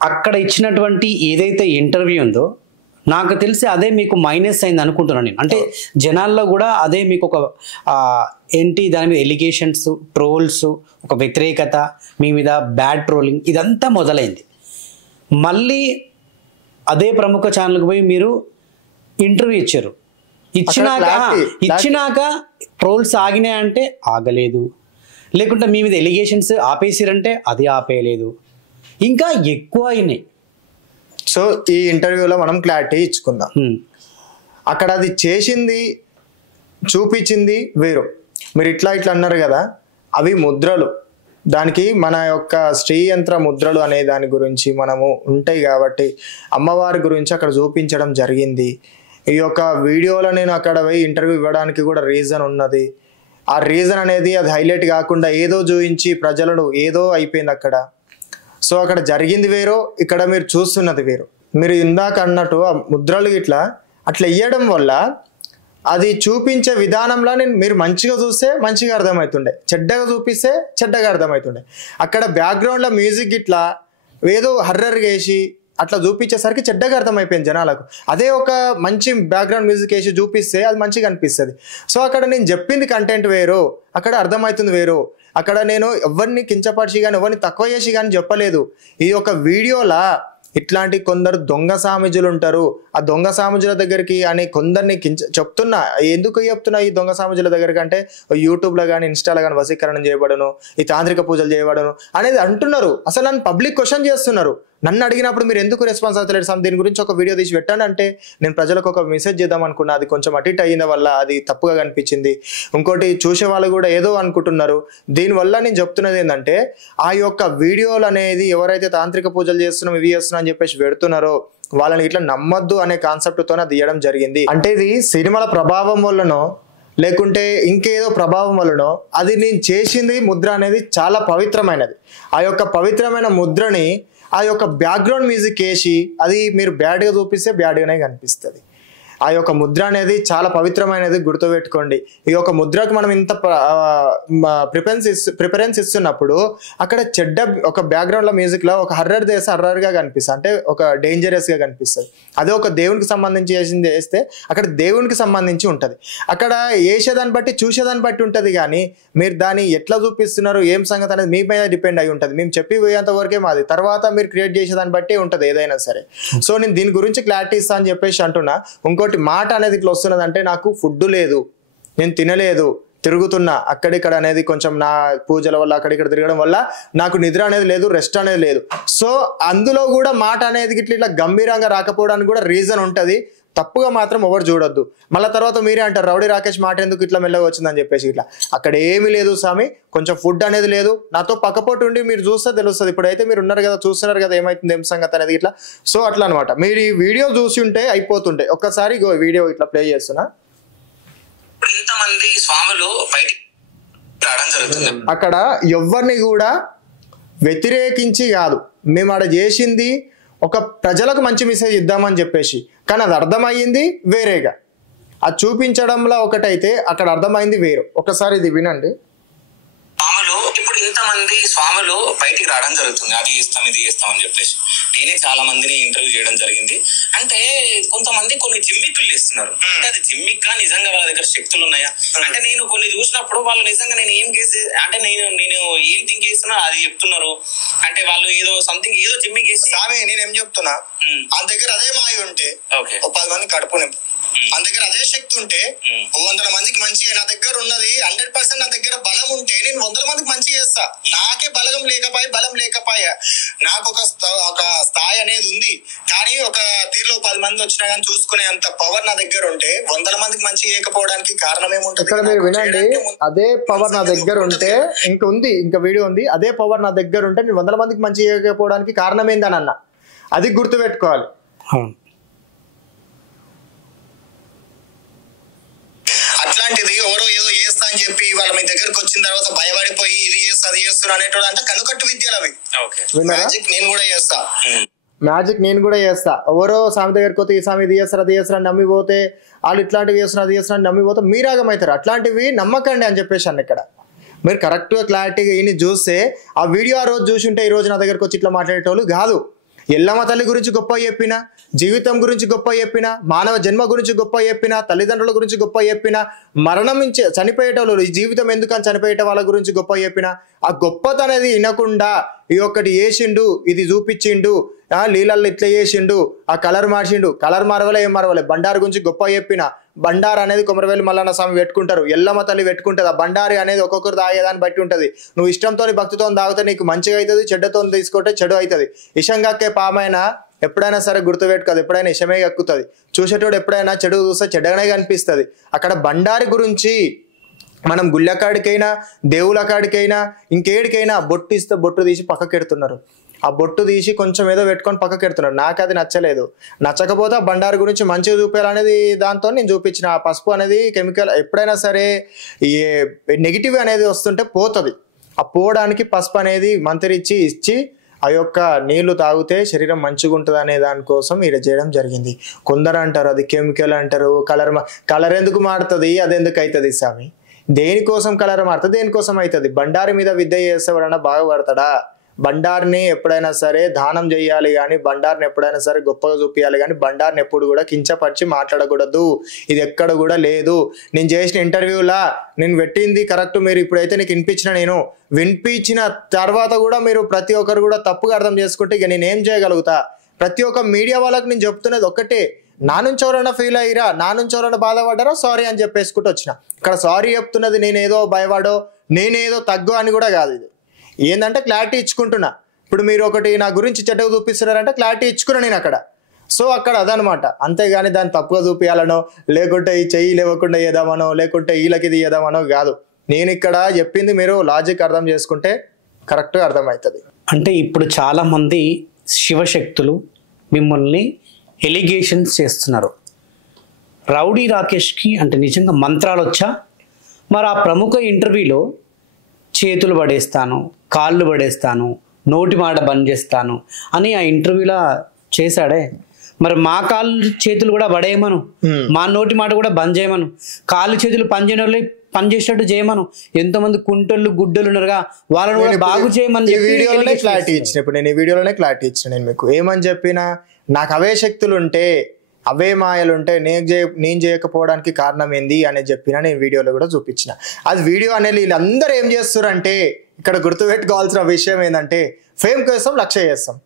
అక్కడ ఇచ్చినటువంటి ఏదైతే ఇంటర్వ్యూ ఉందో నాకు తెలిసి అదే మీకు మైనస్ అయింది అనుకుంటున్నాను నేను. అంటే జనాల్లో కూడా అదే మీకు ఒక ఏంటి దాని మీద ఎలిగేషన్స్, ట్రోల్స్, ఒక వ్యతిరేకత, మీ మీద బ్యాడ్ ట్రోలింగ్ ఇదంతా మొదలైంది. మళ్ళీ అదే ప్రముఖ ఛానల్కి పోయి మీరు ఇంటర్వ్యూ ఇచ్చారు. ఇచ్చినాక ట్రోల్స్ ఆగినాయంటే ఆగలేదు, లేకుంటే మీ మీద ఎలిగేషన్స్ ఆపేసిరంటే అది ఆపేయలేదు, ఇంకా ఎక్కువ అయినాయి. సో ఈ ఇంటర్వ్యూలో మనం క్లారిటీ ఇచ్చుకుందాం. అక్కడ అది చేసింది చూపించింది వేరు. మీరు ఇట్లా అన్నారు కదా, అవి ముద్రలు. దానికి మన యొక్క శ్రీ యంత్ర ముద్రలు అనే దాని గురించి మనము ఉంటాయి కాబట్టి అమ్మవారి గురించి అక్కడ చూపించడం జరిగింది. ఈ యొక్క వీడియోలో నేను అక్కడ పోయి ఇంటర్వ్యూ ఇవ్వడానికి కూడా రీజన్ ఉన్నది. ఆ రీజన్ అనేది అది హైలైట్ కాకుండా ఏదో చూపించి ప్రజలను ఏదో అయిపోయింది అక్కడ. సో అక్కడ జరిగింది వేరో, ఇక్కడ మీరు చూస్తున్నది వేరు. మీరు ఇందాక అన్నట్టు ఆ ముద్రలు ఇట్లా అట్లా ఇవ్వడం వల్ల అది చూపించే విధానంలో మీరు మంచిగా చూస్తే మంచిగా అర్థమవుతుండే, చెడ్డగా చూపిస్తే చెడ్డగా అర్థమవుతుండే. అక్కడ బ్యాక్గ్రౌండ్లో మ్యూజిక్ ఇట్లా ఏదో హర్రర్గా వేసి అట్లా చూపించేసరికి చెడ్డగా అర్థమైపోయింది జనాలకు. అదే ఒక మంచి బ్యాక్గ్రౌండ్ మ్యూజిక్ వేసి చూపిస్తే అది మంచిగా అనిపిస్తుంది. సో అక్కడ నేను చెప్పింది కంటెంట్ వేరు, అక్కడ అర్థమవుతుంది వేరు. అక్కడ నేను ఎవరిని కించపరిచి కానీ ఎవరిని తక్కువ చేసి కానీ చెప్పలేదు. ఈ యొక్క వీడియోలా ఇట్లాంటి కొందరు దొంగ సామిజులు ఉంటారు. ఆ దొంగ సామిజుల దగ్గరికి అని కొందరిని చెప్తున్నా. ఎందుకు చెప్తున్నా ఈ దొంగ సామిజుల దగ్గరికి అంటే, యూట్యూబ్లో కానీ ఇన్స్టాలో కానీ వశీకరణం చేయబడను, ఈ తాంత్రిక పూజలు చేయబడను అనేది అంటున్నారు. అసలు నన్ను పబ్లిక్ క్వశ్చన్ చేస్తున్నారు. నన్ను అడిగినప్పుడు మీరు ఎందుకు రెస్పాన్స్ అవుతలేదు సార్, దీని గురించి ఒక వీడియో తీసి పెట్టండి అంటే నేను ప్రజలకు ఒక మెసేజ్ చేద్దాం అనుకున్నా. అది కొంచెం అటిట్ అయిన వల్ల అది తప్పుగా కనిపించింది. ఇంకోటి చూసే వాళ్ళు కూడా ఏదో అనుకుంటున్నారు. దీనివల్ల నేను చెప్తున్నది ఏంటంటే, ఆ యొక్క వీడియోలు అనేది ఎవరైతే తాంత్రిక పూజలు చేస్తున్నాం ఇవి చేస్తున్నాం అని చెప్పేసి పెడుతున్నారో వాళ్ళని ఇట్లా నమ్మద్దు అనే కాన్సెప్ట్తోనే తీయడం జరిగింది. అంటే ఇది సినిమాల ప్రభావం వల్లనో లేకుంటే ఇంకేదో ప్రభావం వల్లనో అది నేను చేసింది ముద్ర అనేది చాలా పవిత్రమైనది. ఆ యొక్క పవిత్రమైన ముద్రని ఆ యొక్క బ్యాక్గ్రౌండ్ మ్యూజిక్ వేసి అది మీరు బ్యాడ్గా చూపిస్తే బ్యాడ్గానే కనిపిస్తుంది. ఆ యొక్క ముద్ర అనేది చాలా పవిత్రమైనది, గుర్తుపెట్టుకోండి. ఈ యొక్క ముద్రకు మనం ఇంత ప్రిఫరెన్స్ ఇస్తున్నప్పుడు అక్కడ చెడ్డ ఒక బ్యాక్గ్రౌండ్లో మ్యూజిక్లో ఒక హర్రర్ చేస్తే హర్రర్గా కనిపిస్తుంది, అంటే ఒక డేంజరస్గా కనిపిస్తుంది. అదే ఒక దేవునికి సంబంధించి చేసింది వేస్తే అక్కడ దేవునికి సంబంధించి ఉంటుంది. అక్కడ వేసేదాన్ని బట్టి చూసేదాన్ని బట్టి ఉంటుంది. కానీ మీరు దాన్ని ఎట్లా చూపిస్తున్నారు ఏం సంగతి అనేది మీ మీద డిపెండ్ అయి ఉంటుంది. మేము చెప్పి పోయేంత వరకే మాది, తర్వాత మీరు క్రియేట్ చేసేదాన్ని బట్టి ఉంటుంది ఏదైనా సరే. సో నేను దీని గురించి క్లారిటీ ఇస్తా అని చెప్పేసి అంటున్నా. ఇంకోటి మాట అనేది ఇట్లా వస్తున్నది అంటే, నాకు ఫుడ్ లేదు, నేను తినలేదు, తిరుగుతున్నా అక్కడిక్కడ అనేది, కొంచెం నా పూజల వల్ల అక్కడిక్కడ తిరగడం వల్ల నాకు నిద్ర అనేది లేదు, రెస్ట్ అనేది లేదు. సో అందులో కూడా మాట అనేది ఇట్లా గంభీరంగా రాకపోవడానికి కూడా రీజన్ ఉంటుంది. తప్పుగా మాత్రం ఎవరు చూడొద్దు. మళ్ళీ తర్వాత మీరే అంటారు రౌడీ రాకేష్ మాట ఎందుకు ఇట్లా మెల్లగా వచ్చిందని చెప్పేసి. ఇట్లా అక్కడ ఏమీ లేదు స్వామి, కొంచెం ఫుడ్ అనేది లేదు. నాతో పక్కపోటు ఉండి మీరు చూస్తే తెలుస్తుంది. ఇప్పుడైతే మీరు ఉన్నారు కదా, చూస్తున్నారు కదా ఏమైతుంది ఏం సంగతి అనేది ఇట్లా. సో అట్లా అనమాట. మీరు ఈ వీడియో చూసి ఉంటే అయిపోతుంటే ఒక్కసారి వీడియో ఇట్లా ప్లే చేస్తున్నా. ఇంతమంది స్వాములు బయటికి రావడం జరుగుతుంది. అక్కడ ఎవరిని కూడా వ్యతిరేకించి కాదు, మేము ఆడ చేసింది ఒక ప్రజలకు మంచి మెసేజ్ ఇద్దామని చెప్పేసి. కానీ అది అర్థమయ్యింది వేరేగా, అది చూపించడంలో ఒకటైతే అక్కడ అర్థమైంది వేరు. ఒకసారి ఇది వినండి. స్వాములు ఇప్పుడు ఇంతమంది స్వాములు బయటికి రావడం జరుగుతుంది, అది ఇస్తాం ఇది ఇస్తాం అని చెప్పేసి. నేనే చాలా మందిని ఇంటర్వ్యూ చేయడం జరిగింది. అంటే కొంతమంది కొన్ని జిమ్మిక్కులు ఇస్తున్నారు. అంటే అది జిమ్మిక్కా, నిజంగా వాళ్ళ దగ్గర శక్తులు ఉన్నాయా అంటే, నేను కొన్ని చూసినప్పుడు వాళ్ళు నిజంగా నేను ఏం కేసు అంటే నేను ఏం థింక్ చేస్తున్నా అది చెప్తున్నారు. అంటే వాళ్ళు ఏదో సంథింగ్ ఏదో జిమ్మిక్ చేసి, స్వామి నేనేం చెప్తున్నా, ఆ దగ్గర అదే మాయ ఉంటే ఒక 10 మంది కడుపు నింపు, మన దగ్గర అదే శక్తి ఉంటే 100 మందికి మంచిగా, నా దగ్గర ఉన్నది 100% నా దగ్గర బలం ఉంటే నేను 100 మందికి మంచి చేస్తా. నాకే బలం లేకపోయా నాకు ఒక స్థాయి అనేది ఉంది. కానీ ఒక తీరులో 10 మంది వచ్చినా కానీ చూసుకునే అంత పవర్ నా దగ్గర ఉంటే 100 మందికి మంచి చేయకపోవడానికి కారణం ఏముంటుంది? ఇక్కడ మీరు వినండి, అదే పవర్ నా దగ్గర ఉంటే ఇంకా వీడియో ఉంది. అదే పవర్ నా దగ్గర ఉంటే నేను 100 మందికి మంచి చేయకపోవడానికి కారణం ఏందని అన్న, అది గుర్తుపెట్టుకోవాలి. అట్లాంటిది ఎవరో ఏదో చేస్తా అని చెప్పి వాళ్ళ మీ దగ్గరకు వచ్చిన తర్వాత భయపడిపోయి ఇది చేస్తా అది చేస్తున్నా అనేటోడు అంటే కనుకట్టు విద్యలు అవి. మ్యాజిక్ నేను కూడా చేస్తా, మ్యాజిక్ నేను కూడా చేస్తా. ఎవరో స్వామి దగ్గరికి పోతే ఈ స్వామి ఇది చేస్తారు అది చేస్తారు అని నమ్మిపోతే, వాళ్ళు ఇట్లాంటివి చేస్తున్నారు అది చేస్తున్నారు అని నమ్మిపోతే మీరాగమవుతారు. అట్లాంటివి నమ్మకండి అని చెప్పేసి అన్న. ఇక్కడ మీరు కరెక్ట్గా క్లారిటీగా ఈయన చూస్తే ఆ వీడియో ఆ రోజు చూసి ఉంటే ఈ రోజు నా దగ్గరకు వచ్చి ఇట్లా మాట్లాడేటోళ్ళు కాదు. ఎల్లమ్మ తల్లి గురించి గొప్ప చెప్పినా, జీవితం గురించి గొప్ప చెప్పినా, మానవ జన్మ గురించి గొప్ప చెప్పినా, తల్లిదండ్రుల గురించి గొప్ప చెప్పినా, మరణం నుంచి చనిపోయేటోళ్ళు ఈ జీవితం ఎందుకని చనిపోయేట వాళ్ళ గురించి గొప్ప చెప్పినా, ఆ గొప్పత అనేది వినకుండా ఈ ఒక్కటి చేసిండు ఇది చూపించిండు, లీలల్లో ఇట్లా చేసిండు, ఆ కలర్ మార్చిండు, కలర్ మారవలే ఏం మారవలే, బండారు గురించి గొప్ప చెప్పిన, బండారు అనేది కొమరవేలు మల్లన్న స్వామి పెట్టుకుంటారు, ఎల్లమ్మ తల్లి పెట్టుకుంటుంది. ఆ బండారి అనేది ఒక్కొక్కరు తాగేదాన్ని బట్టి ఉంటుంది. నువ్వు ఇష్టంతో భక్తితో తాగితే నీకు మంచిగా అవుతుంది, చెడ్డతో తీసుకుంటే చెడు అవుతుంది. ఇషం కక్కే పామైనా ఎప్పుడైనా సరే గుర్తుపెట్టుకోదు, ఎప్పుడైనా ఇషమే కక్కుతుంది. చూసేటోడు ఎప్పుడైనా చెడు చూస్తే చెడ్డగానే కనిపిస్తుంది. అక్కడ బండారి గురించి మనం గుళ్ళకాడికైనా దేవుళ్ళ కాడికైనా ఇంకేడికైనా బొట్టు ఇస్తే బొట్టు తీసి పక్కకెడుతున్నారు. ఆ బొట్టు తీసి కొంచెం ఏదో పెట్టుకొని పక్కకెడుతున్నారు. నాకు అది నచ్చలేదు. నచ్చకపోతే బండారు గురించి మంచిగా చూపించాలనేది దాంతో నేను చూపించిన. ఆ పసుపు అనేది కెమికల్, ఎప్పుడైనా సరే ఈ నెగిటివ్ అనేది వస్తుంటే పోతుంది. ఆ పోవడానికి పసుపు అనేది మంత్రిచ్చి ఇచ్చి ఆ యొక్క నీళ్లు తాగితే శరీరం మంచిగా ఉంటుంది అనే దానికోసం ఇలా చేయడం జరిగింది. కొందరు అంటారు అది కెమికల్ అంటారు, కలర్ ఎందుకు మారుతుంది, అది ఎందుకు అవుతుంది స్వామి? దేనికోసం కలర్ మారుతుంది, దేనికోసం అవుతుంది? బండారి మీద విద్య చేసేవాడన్నా బాగుపడతాడా? బండార్ని ఎప్పుడైనా సరే దానం చేయాలి కానీ బండార్ని ఎప్పుడైనా సరే గొప్పగా చూపించాలి కానీ బండార్ని ఎప్పుడు కూడా కించపరిచి మాట్లాడకూడదు. ఇది ఎక్కడ కూడా లేదు. నేను చేసిన ఇంటర్వ్యూలా నేను పెట్టింది కరెక్ట్. మీరు ఇప్పుడైతే నీకు వినిపించిన తర్వాత కూడా మీరు ప్రతి ఒక్కరు కూడా తప్పుగా అర్థం చేసుకుంటే ఇక నేను ఏం చేయగలుగుతా? ప్రతి ఒక్క మీడియా వాళ్ళకి నేను చెప్తున్నది ఒక్కటే, నా నుంచి ఎవరైనా ఫీల్ అయ్యిరా, నా నుంచి ఎవరైనా బాధపడ్డారో సారీ అని చెప్పేసుకుంటూ వచ్చిన. ఇక్కడ సారీ చెప్తున్నది నేనేదో భయపడో నేనేదో తగ్గు అని కూడా కాదు. ఇది ఏంటంటే క్లారిటీ ఇచ్చుకుంటున్నా. ఇప్పుడు మీరు ఒకటి నా గురించి చెడ్డగా చూపిస్తున్నారంటే క్లారిటీ ఇచ్చుకున్నా నేను అక్కడ. సో అక్కడ అదనమాట. అంతేగాని దాన్ని తప్పుగా చూపించాలనో లేకుంటే ఈ చెయ్యి లేవకుండా ఏదామనో లేకుంటే వీళ్ళకి ఇది ఏదామనో కాదు. నేను ఇక్కడ చెప్పింది మీరు లాజిక్ అర్థం చేసుకుంటే కరెక్ట్గా అర్థమవుతుంది. అంటే ఇప్పుడు చాలామంది శివశక్తులు మిమ్మల్ని ఎలిగేషన్స్ చేస్తున్నారు. రౌడీ రాకేష్కి అంటే నిజంగా మంత్రాలు వచ్చా? మరి ఆ ప్రముఖ ఇంటర్వ్యూలో చేతులు పడేస్తాను, కాళ్ళు పడేస్తాను, నోటి మాట బంద్ చేస్తాను అని ఆ ఇంటర్వ్యూలో చేశాడే. మరి మా కాళ్ళు చేతులు కూడా పడేయమను, మా నోటి మాట కూడా బంద్ చేయమను, కాళ్ళు చేతులు పనిచేయని వాళ్ళు పనిచేసేటట్టు చేయమను. ఎంతోమంది కుంటోళ్ళు గుడ్డలు ఉన్నారుగా, వాళ్ళని కూడా బాగు చేయమని క్లారిటీ ఇచ్చిన. ఇప్పుడు నేను ఈ వీడియోలోనే క్లారిటీ ఇచ్చిన. నేను మీకు ఏమని చెప్పినా, నాకు అవే శక్తులు ఉంటే అవే మాయలు ఉంటే నేను చేయకపోవడానికి కారణం ఏంది అనేది చెప్పినా నేను వీడియోలో కూడా చూపించిన. అది వీడియో అనేది వీళ్ళందరూ ఏం చేస్తారంటే ఇక్కడ గుర్తుపెట్టుకోవాల్సిన విషయం ఏంటంటే ఫేమ్ కోసం లక్ష్య చేస్తాం.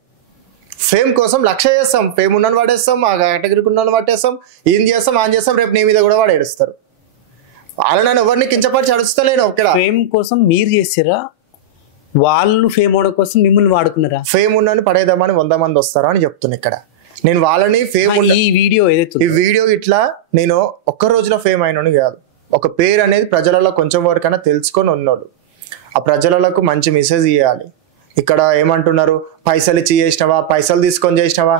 ఫేమ్ ఉన్నని వాడేస్తాం, ఆ కేటగిరీకి ఉన్నని పట్టేస్తాం, ఏం చేస్తాం ఆన్ చేస్తాం, రేపు నీ మీద కూడా వాడు ఏడుస్తారు. వాళ్ళు నన్ను ఎవరిని కించపరిచి అడుస్తలేను. ఫేమ్ కోసం మీరు చేసారా, వాళ్ళు ఫేమ్ అవడం కోసం మిమ్మల్ని వాడుకున్నారా? ఫేమ్ ఉన్నని పడేద్దామని 100 మంది వస్తారా అని చెప్తున్నా ఇక్కడ నేను. వాళ్ళని ఫేమ్ ఈ వీడియో ఇట్లా నేను ఒక్క రోజులో ఫేమ్ అయినోని కాదు. ఒక పేరు అనేది ప్రజలలో కొంచెం వరకైనా తెలుసుకొని ఉన్నాడు. ఆ ప్రజలకు మంచి మెసేజ్ ఇవ్వాలి. ఇక్కడ ఏమంటున్నారు, పైసలు ఇచ్చి చేసినావా, పైసలు తీసుకొని చేసినావా?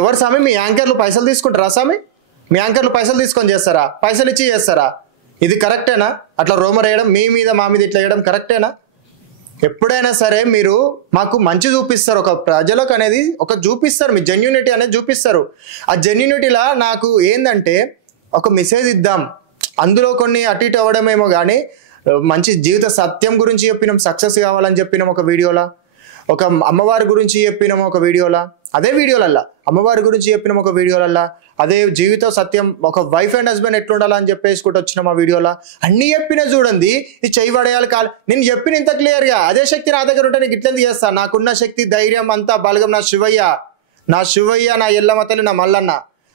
ఎవరు స్వామి మీ యాంకర్లు పైసలు తీసుకుంటారా? స్వామి మీ యాంకర్లు పైసలు తీసుకొని చేస్తారా? పైసలు ఇచ్చి చేస్తారా? ఇది కరెక్టేనా? అట్లా రోమర్ వేయడం, మీ మీద మా మీద ఇట్లా వేయడం కరెక్టేనా? ఎప్పుడైనా సరే మీరు మాకు మంచి చూపిస్తారు, ఒక ప్రజలకు అనేది ఒక చూపిస్తారు, మీ జెన్యూనిటీ అనేది చూపిస్తారు. ఆ జెన్యూనిటీలా నాకు ఏంటంటే ఒక మెసేజ్ ఇద్దాం, అందులో కొన్ని అటు ఇటు అవ్వడమేమో కానీ మంచి జీవిత సత్యం గురించి చెప్పినాం, సక్సెస్ కావాలని చెప్పినాం ఒక వీడియోలా, ఒక అమ్మవారి గురించి చెప్పినాం ఒక వీడియోలా, అదే వీడియోలల్లా అమ్మవారి గురించి చెప్పినాం ఒక వీడియోలల్లా, అదే జీవిత సత్యం ఒక వైఫ్ అండ్ హస్బెండ్ ఎట్లుండాలని చెప్పేసుకుంటూ వచ్చినాం ఆ వీడియోలో. అన్ని చెప్పినా చూడండి, ఇది చెయ్యి పడేయాలి కాదు, నేను చెప్పిన ఇంత క్లియర్గా అదే శక్తి నా దగ్గర ఉంటే నీకు ఇట్లెందుకు చేస్తా? నాకున్న శక్తి ధైర్యం అంతా బలగం నా శివయ్య నా ఎల్లమ్మ తల్లి నా మల్లన్న.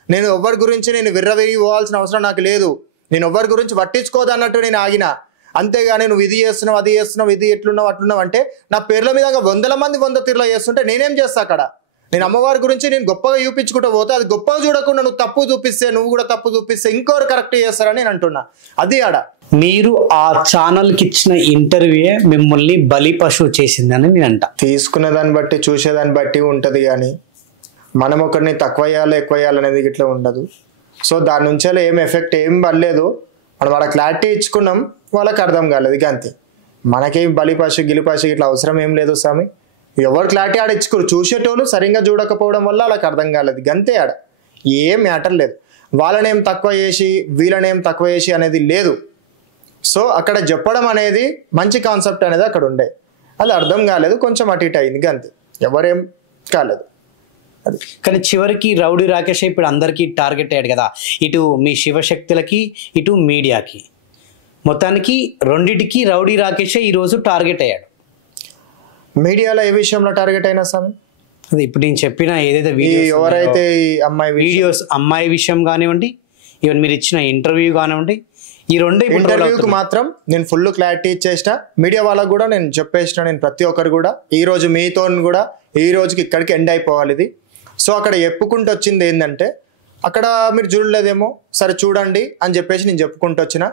నేను ఎవరి గురించి నేను విర్రవిరిగి పోవాల్సిన అవసరం నాకు లేదు. నేను ఎవరి గురించి పట్టించుకోదన్నట్టు నేను ఆగిన. అంతేగాని నువ్వు ఇది చేస్తున్నావు అది చేస్తున్నావు ఇది ఎట్లున్నావు అట్లున్నావు అంటే నా పేర్ల మీద 100 మంది 100 తీర్లో చేస్తుంటే నేనేం చేస్తా అక్కడ? నేను అమ్మవారి గురించి నేను గొప్పగా చూపించుకుంటూ పోతే అది గొప్పగా చూడకుండా నువ్వు తప్పు చూపిస్తే నువ్వు కూడా తప్పు చూపిస్తే ఇంకోరు కరెక్ట్ చేస్తారని నేను అంటున్నా. అది ఆడ మీరు ఆ ఛానల్కి ఇచ్చిన ఇంటర్వ్యూ మిమ్మల్ని బలి పశువు చేసిందని నేను అంట. తీసుకునే దాన్ని బట్టి చూసేదాన్ని బట్టి ఉంటుంది కానీ మనం ఒకరిని తక్కువ వేయాలి ఎక్కువ వేయాలనేది ఇట్లా ఉండదు. సో దాని నుంచి ఏం ఎఫెక్ట్ ఏం పడలేదు. మనం వాళ్ళ క్లారిటీ ఇచ్చుకున్నాం, వాళ్ళకి అర్థం కాలేదు ఇక అంతే. మనకేం బలిపాషి గిలిపాషి ఇట్లా అవసరం ఏం లేదు స్వామి. ఎవరు క్లారిటీ ఆడ ఇచ్చుకోరు, చూసేటోళ్ళు సరిగ్గా చూడకపోవడం వల్ల వాళ్ళకి అర్థం కాలేదు గంతే. ఆడ ఏం మ్యాటర్ లేదు. వాళ్ళనేం తక్కువ చేసి వీళ్ళనేం తక్కువ చేసి అనేది లేదు. సో అక్కడ చెప్పడం అనేది మంచి కాన్సెప్ట్ అనేది అక్కడ ఉండే, అది అర్థం కాలేదు, కొంచెం అటు ఇటు అయింది గంతే, ఎవరేం కాలేదు. కానీ చివరికి రౌడీ రాకేష్ ఇప్పుడు అందరికీ టార్గెట్ అయ్యాడు కదా, ఇటు మీ శివశక్తులకి ఇటు మీడియాకి, మొత్తానికి రెండిటికి రౌడీ రాకేషే ఈరోజు టార్గెట్ అయ్యాడు. మీడియాలో ఏ విషయంలో టార్గెట్ అయినా స్వామి? అది ఇప్పుడు నేను చెప్పిన ఏదైతే ఎవరైతే వీడియోస్ అమ్మాయి విషయం కానివ్వండి, ఈవెన్ మీరు ఇచ్చిన ఇంటర్వ్యూ కానివ్వండి, ఈ రెండు ఇంటర్వ్యూకి మాత్రం నేను ఫుల్ క్లారిటీ ఇచ్చేసిన. మీడియా వాళ్ళకు కూడా నేను చెప్పేసిన, నేను ప్రతి ఒక్కరు కూడా ఈ రోజు మీతో కూడా ఈ రోజుకి ఇక్కడికి ఎండ్ అయిపోవాలి ఇది. సో అక్కడ చెప్పుకుంటూ వచ్చింది ఏంటంటే, అక్కడ మీరు చూడలేదేమో సరే చూడండి అని చెప్పేసి నేను చెప్పుకుంటూ వచ్చిన.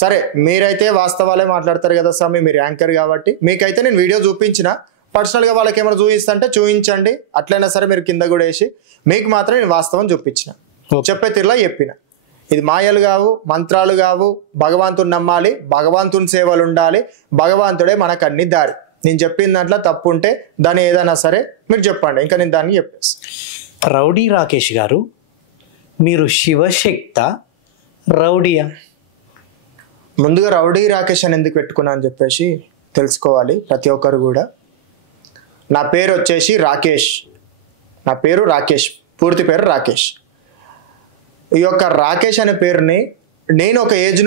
సరే మీరైతే వాస్తవాలే మాట్లాడతారు కదా స్వామి, మీరు యాంకర్ కాబట్టి మీకైతే నేను వీడియో చూపించిన, పర్సనల్గా వాళ్ళకి ఏమైనా చూపిస్తుంటే చూపించండి, అట్లయినా సరే మీరు కింద కూడా వేసి, మీకు మాత్రం నేను వాస్తవం చూపించిన, చెప్పే తీరులా చెప్పిన. ఇది మాయలు కావు, మంత్రాలు కావు, భగవంతుని నమ్మాలి, భగవంతుని సేవలు ఉండాలి, భగవంతుడే మనకు అన్ని దారి. నేను చెప్పిన దాంట్లో తప్పు ఉంటే దాన్ని ఏదైనా సరే మీరు చెప్పండి, ఇంకా నేను దాన్ని చెప్పేస్తాను. రౌడీ రాకేష్ గారు, మీరు శివశక్త రౌడీయా? ముందుగా రౌడీ రాకేష్ అని ఎందుకు పెట్టుకున్నా అని చెప్పేసి తెలుసుకోవాలి ప్రతి ఒక్కరు కూడా. నా పేరు వచ్చేసి రాకేష్, నా పేరు రాకేష్, పూర్తి పేరు రాకేష్. ఈ యొక్క రాకేష్ అనే పేరుని నేను ఒక ఏజ్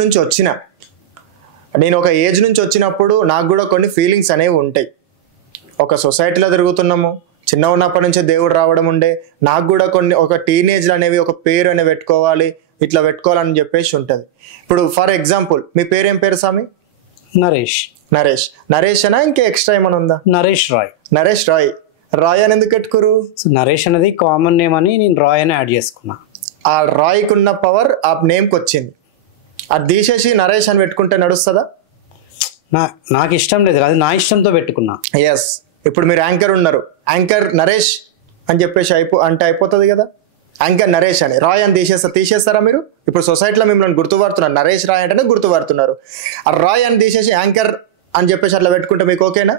నుంచి వచ్చినప్పుడు నాకు కూడా కొన్ని ఫీలింగ్స్ అనేవి ఉంటాయి. ఒక సొసైటీలో తిరుగుతున్నాము, చిన్న ఉన్నప్పటి నుంచే దేవుడు రావడం ఉండే, నాకు కూడా కొన్ని ఒక టీనేజ్లు అనేవి ఒక పేరు అనేవి పెట్టుకోవాలి, ఇట్లా పెట్టుకోవాలని చెప్పేసి ఉంటుంది. ఇప్పుడు ఫర్ ఎగ్జాంపుల్ మీ పేరు ఏం పేరు స్వామి? నరేష్. నరేష్. నరేష్ అనా ఇంకా ఎక్స్ట్రా ఏమైనా ఉందా? నరేష్ రాయ్. నరేష్ రాయ్. రాయ్ అని ఎందుకు పెట్టుకోరు? సో నరేష్ అనేది కామన్ నేమ్ అని నేను రాయ్ అని యాడ్ చేసుకున్నా. ఆ రాయ్కి ఉన్న పవర్ ఆ నేమ్కి వచ్చింది, అది తీసేసి నరేష్ అని పెట్టుకుంటే నడుస్తుందా? నాకు ఇష్టం లేదు, అది నా ఇష్టంతో పెట్టుకున్నా. ఎస్. ఇప్పుడు మీరు యాంకర్ ఉన్నారు, యాంకర్ నరేష్ అని చెప్పేసి అంటే అయిపోతుంది కదా. యాంకర్ నరేష్ అని రాయ్ అని తీసేస్తారా మీరు? ఇప్పుడు సొసైటీలో మిమ్మల్ని గుర్తుపడుతున్నారు, నరేష్ రాయ్ అంటేనే గుర్తుపడుతున్నారు. ఆ రాయ్ అని తీసేసి యాంకర్ అని చెప్పేసి అట్లా పెట్టుకుంటే మీకు ఓకేనా?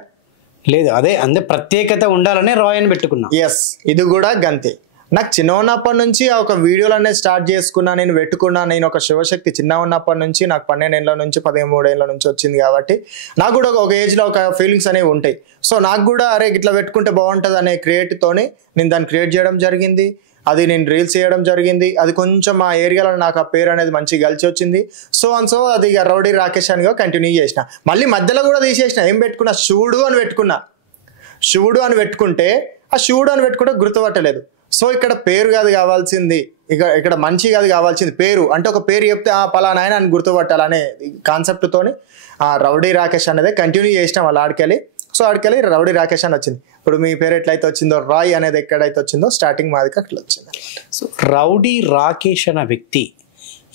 లేదు, అదే ప్రత్యేకత ఉండాలనే రాయ్ అని పెట్టుకున్నా. ఎస్, ఇది కూడా గంతే. నాకు చిన్న ఉన్నప్పటి నుంచి ఒక వీడియోలు అనేది స్టార్ట్ చేసుకున్నా, నేను పెట్టుకున్నా. నేను ఒక శివశక్తి చిన్న ఉన్నప్పటి నుంచి, నాకు 12 ఏళ్ళ నుంచి 13 ఏళ్ళ నుంచి వచ్చింది కాబట్టి నాకు కూడా ఒక ఏజ్లో ఒక ఫీలింగ్స్ అనేవి ఉంటాయి. సో నాకు కూడా అరే ఇట్లా పెట్టుకుంటే బాగుంటుంది అనే క్రియేట్తోని నేను దాన్ని క్రియేట్ చేయడం జరిగింది. అది నేను రీల్స్ చేయడం జరిగింది. అది కొంచెం ఆ ఏరియాలో నాకు ఆ పేరు అనేది మంచిగా కలిసి వచ్చింది. సో అది ఇక రౌడీ రాకేష్ అనిగా కంటిన్యూ చేసిన. మళ్ళీ మధ్యలో కూడా తీసేసిన, ఏం పెట్టుకున్నా, శివుడు అని పెట్టుకున్నా. శివుడు అని పెట్టుకుంటే ఆ శివుడు అని పెట్టుకుంటే గుర్తుపట్టలేదు. సో ఇక్కడ పేరు కాదు కావాల్సింది, ఇక్కడ మంచి కాదు కావాల్సింది పేరు. అంటే ఒక పేరు చెప్తే ఆ పలానా ఆయన అని గుర్తుపట్టాలనే కాన్సెప్ట్తోని ఆ రౌడీ రాకేష్ అనేది కంటిన్యూ చేసినాం వాళ్ళ ఆడికెళ్ళి. సో ఆడికెళ్ళి రౌడీ రాకేష్ అని వచ్చింది. ఇప్పుడు మీ పేరు ఎట్లయితే వచ్చిందో, రాయ్ అనేది ఎక్కడైతే వచ్చిందో స్టార్టింగ్ మాదికి అట్లా వచ్చింది. సో రౌడీ రాకేష్ అనే వ్యక్తి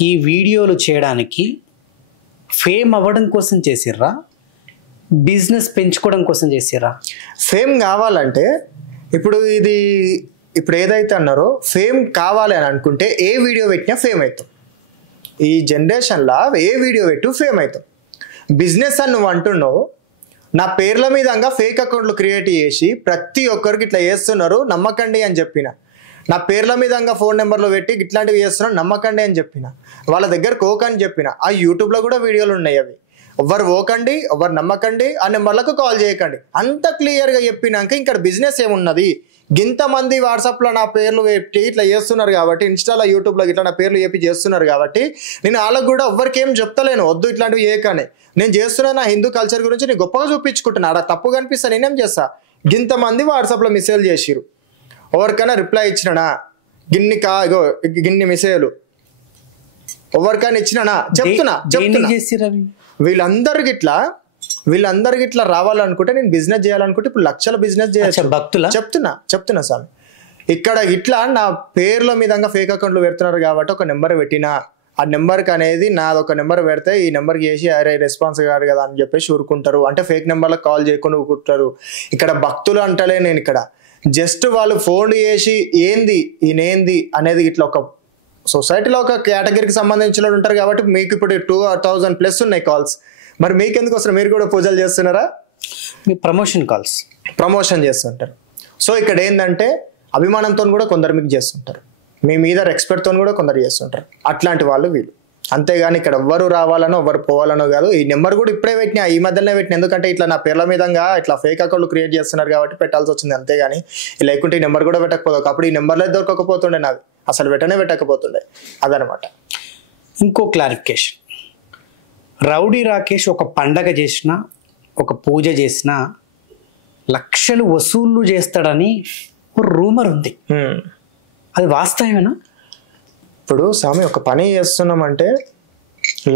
ఈ వీడియోలు చేయడానికి ఫేమ్ అవ్వడం కోసం చేసిర్రా, బిజినెస్ పెంచుకోవడం కోసం చేసిర్రా? ఫేమ్ కావాలంటే ఇప్పుడు ఏదైతే అన్నారో ఫేమ్ కావాలి అని అనుకుంటే ఏ వీడియో పెట్టినా ఫేమ్ అవుతాం. ఈ జనరేషన్లో ఏ వీడియో పెట్టు ఫేమ్ అవుతాం. బిజినెస్ అని నువ్వు అంటున్నావు, నా పేర్ల మీదంగా ఫేక్ అకౌంట్లు క్రియేట్ చేసి ప్రతి ఒక్కరికి ఇట్లా చేస్తున్నారు నమ్మకండి అని చెప్పిన. నా పేర్ల మీదంగా ఫోన్ నెంబర్లు పెట్టి ఇట్లాంటివి చేస్తున్నారు నమ్మకండి అని చెప్పిన. వాళ్ళ దగ్గర కోకని చెప్పిన. ఆ యూట్యూబ్లో కూడా వీడియోలు ఉన్నాయి, అవి ఎవరు ఓకండి, ఎవరు నమ్మకండి, ఆ నెంబర్లకు కాల్ చేయకండి, అంత క్లియర్గా చెప్పినాక ఇక్కడ బిజినెస్ ఏమున్నది? ఇంతమంది వాట్సాప్లో నా పేర్లు పెట్టి ఇట్లా చేస్తున్నారు కాబట్టి, ఇన్స్టాలో యూట్యూబ్లో ఇట్లా నా పేర్లు చెప్పి చేస్తున్నారు కాబట్టి నేను వాళ్ళకు కూడా ఎవరికి ఏం చెప్తలేను, వద్దు ఇట్లాంటివి చేయకని. నేను చేస్తున్నా నా హిందూ కల్చర్ గురించి నేను గొప్పగా చూపించుకుంటున్నా. అక్కడ తప్పు కనిపిస్తా నేనేం చేస్తా? ఇంతమంది వాట్సాప్లో మెసేజ్ చేసిరు, ఎవరికైనా రిప్లై ఇచ్చినా గిన్ని మెసేజ్లు ఎవరికైనా ఇచ్చినా చెప్తున్నా. వీళ్ళందరికి ఇట్లా రావాలనుకుంటే, నేను బిజినెస్ చేయాలనుకుంటే ఇప్పుడు లక్షల బిజినెస్ చేయొచ్చు. చెప్తున్నా స్వామి. ఇక్కడ ఇట్లా నా పేర్ల మీదంగా ఫేక్ అకౌంట్లు పెడుతున్నారు కాబట్టి ఒక నెంబర్ పెట్టినా, ఆ నెంబర్కి అనేది నాదొక నెంబర్ పెడితే ఈ నెంబర్కి చేసి అరే రెస్పాన్స్ కాదు కదా అని చెప్పేసి ఊరుకుంటారు. అంటే ఫేక్ నెంబర్లకు కాల్ చేయకుండా ఊరుకుంటారు. ఇక్కడ భక్తులు అంటలే నేను, ఇక్కడ జస్ట్ వాళ్ళు ఫోన్ చేసి ఈయనేంది అనేది ఇట్లా ఒక సొసైటీలో ఒక కేటగిరీకి సంబంధించిన వాళ్ళు ఉంటారు కాబట్టి మీకు ఇప్పుడు 2000+ ఉన్నాయి కాల్స్. మరి మీకెందుకు వస్తారు? మీరు కూడా పూజలు చేస్తున్నారా? మీ ప్రమోషన్ చేస్తుంటారు. సో ఇక్కడ ఏంటంటే అభిమానంతో కూడా కొందరు మీకు చేస్తుంటారు, మీ మీద రెస్పెక్ట్తో కూడా కొందరు చేస్తుంటారు. అట్లాంటి వాళ్ళు వీళ్ళు. అంతేగాని ఇక్కడ ఎవ్వరు రావాలనో ఎవ్వరు పోవాలనో కాదు. ఈ నెంబర్ కూడా ఇప్పుడే పెట్టినా, ఈ మధ్యలోనే పెట్టిన. ఎందుకంటే ఇట్లా నా పేర్ల మీదంగా ఇట్లా ఫేక్ అకౌంట్లు క్రియేట్ చేస్తున్నారు కాబట్టి పెట్టాల్సి వచ్చింది. అంతేగాని లేకుంటే ఈ నెంబర్ కూడా పెట్టకపోదు. అప్పుడు ఈ నెంబర్లో దొరకకపోతుండే, నాది అసలు పెట్టకపోతుండే. అదనమాట. ఇంకో క్లారిఫికేషన్, రౌడీ రాకేష్ ఒక పండగ చేసినా, ఒక పూజ చేసినా లక్షలు వసూళ్లు చేస్తాడని ఒక రూమర్ ఉంది, అది వాస్తవమేనా? ఇప్పుడు స్వామి ఒక పని చేస్తున్నామంటే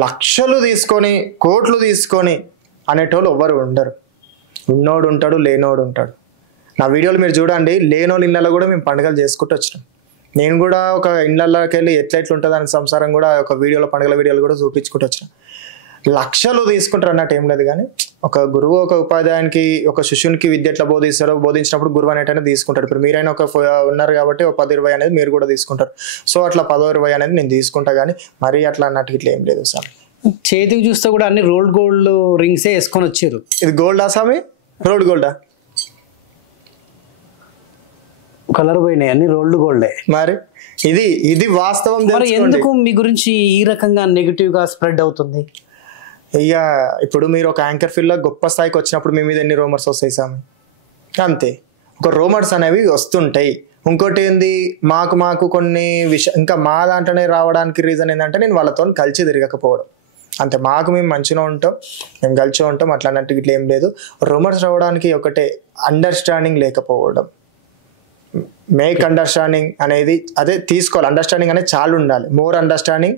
లక్షలు తీసుకొని కోట్లు తీసుకొని అనేటోళ్ళు ఎవ్వరు ఉండరు. ఉన్నోడు ఉంటాడు, లేనోడు ఉంటాడు. నా వీడియోలు మీరు చూడండి, లేనోళ్ళు ఇళ్ళలో కూడా మేము పండుగలు చేసుకుంటూ వచ్చినాం. నేను కూడా ఒక ఇళ్ళకి వెళ్ళి ఎట్లా ఉంటుంది అని సంసారం కూడా ఒక వీడియోలో పండుగల వీడియోలు కూడా చూపించుకుంటూ వచ్చిన. లక్షలు తీసుకుంటారు అన్నట్టు ఏం లేదు, కానీ ఒక గురువు ఒక ఉపాధ్యాయునికి ఒక శిష్యునికి విద్య ఎట్లా బోధించినప్పుడు గురువు అనేటైనా తీసుకుంటారు. ఇప్పుడు మీరైనా ఉన్నారు కాబట్టి ఒక 10-20 అనేది మీరు కూడా తీసుకుంటారు. సో అట్లా 10-20 అనేది నేను తీసుకుంటా, కానీ మరీ అట్లా అన్నట్టు ఇట్లా ఏం లేదు సార్. చేతికి చూస్తే కూడా అన్ని రోల్డ్ గోల్డ్ రింగ్సే వేసుకొని వచ్చారు. ఇది గోల్డా స్వామి? రోల్డ్ గోల్డా? కలర్ పోయినాయి, అన్ని రోల్డ్ గోల్డే. మరి ఇది వాస్తవం. మరి ఎందుకు మీ గురించి ఈ రకంగా నెగిటివ్ గా స్ప్రెడ్ అవుతుంది? ఇక ఇప్పుడు మీరు ఒక యాంకర్ ఫీల్డ్ లో గొప్ప స్థాయికి వచ్చినప్పుడు మీ మీద ఎన్ని రూమర్స్ వస్తాయి సామి, అంతే. ఒక రూమర్స్ అనేవి వస్తుంటాయి. ఇంకోటి ఏంది, మాకు కొన్ని ఇంకా మా దాంట్లోనే రావడానికి రీజన్ ఏంటంటే నేను వాళ్ళతో కలిసి తిరగకపోవడం అంతే. మేము మంచిగా ఉంటాం, మేము కలిసి ఉంటాం, అట్లా అన్నట్టు ఇట్లా ఏం లేదు. రూమర్స్ రావడానికి ఒకటే అండర్స్టాండింగ్ లేకపోవడం. మేక్ అండర్స్టాండింగ్ అనేది అదే తీసుకోవాలి. అండర్స్టాండింగ్ అనేది చాలా ఉండాలి. మోర్ అండర్స్టాండింగ్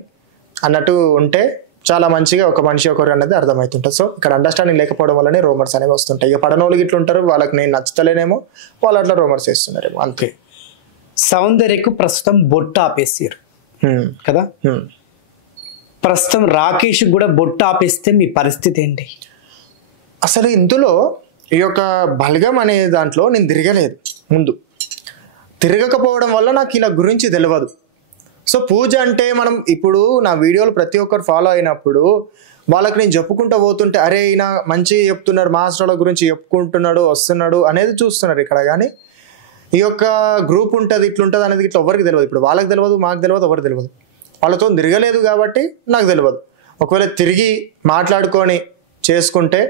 అన్నట్టు ఉంటే చాలా మంచిగా ఒక మనిషి ఒకరు అనేది అర్థమవుతుంటుంది. సో ఇక్కడ అండర్స్టాండింగ్ లేకపోవడం వల్లనే రూమర్స్ అనేవి వస్తుంటాయి. ఇక పడనోళ్ళు ఇట్లా ఉంటారు, వాళ్ళకి నేను నచ్చుతలేనేమో, వాళ్ళు అట్లా రూమర్స్ వేస్తున్నారేమో, అంతే. సౌందర్యకు ప్రస్తుతం బొట్టు ఆపేసారు కదా, ప్రస్తుతం రాకేష్ కూడా బొట్టు ఆపేస్తే మీ పరిస్థితి ఏంటి? అసలు ఇందులో ఈ యొక్క బలగం అనే దాంట్లో నేను తిరగలేదు. ముందు తిరగకపోవడం వల్ల నాకు ఇలా గురించి తెలియదు. సో పూజ అంటే మనం ఇప్పుడు నా వీడియోలు ప్రతి ఒక్కరు ఫాలో అయినప్పుడు వాళ్ళకి నేను చెప్పుకుంటూ పోతుంటే అరే ఈయన మంచిగా చెప్తున్నారు, మాస్టర్ల గురించి చెప్పుకుంటున్నాడు, వస్తున్నాడు అనేది చూస్తున్నారు ఇక్కడ. కానీ ఈ యొక్క గ్రూప్ ఉంటుంది, ఇట్లుంటుంది అనేది ఇట్లా ఎవరికి తెలియదు. ఇప్పుడు వాళ్ళకి తెలియదు, మాకు తెలియదు, ఎవరికి తెలియదు. వాళ్ళతో తిరగలేదు కాబట్టి నాకు తెలియదు. ఒకవేళ తిరిగి మాట్లాడుకొని చేసుకుంటే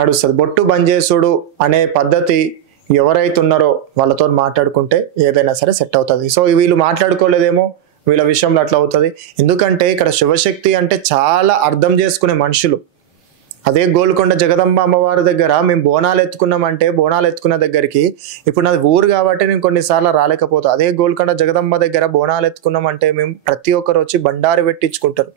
నడుస్తుంది. బొట్టు బంద్ చేసుడు అనే పద్ధతి ఎవరైతే ఉన్నారో వాళ్ళతో మాట్లాడుకుంటే ఏదైనా సరే సెట్ అవుతుంది. సో వీళ్ళు మాట్లాడుకోలేదేమో, వీళ్ళ విషయంలో అట్లా అవుతుంది. ఎందుకంటే ఇక్కడ శివశక్తి అంటే చాలా అర్థం చేసుకునే మనుషులు. అదే గోల్కొండ జగదంబ అమ్మవారి దగ్గర మేము బోనాలు ఎత్తుకున్నామంటే, బోనాలు ఎత్తుకున్న దగ్గరికి ఇప్పుడు నాది ఊరు కాబట్టి నేను కొన్నిసార్లు రాలేకపోతా. అదే గోల్కొండ జగదంబ దగ్గర బోనాలు ఎత్తుకున్నామంటే మేము ప్రతి ఒక్కరు వచ్చి బండారు పెట్టించుకుంటారు.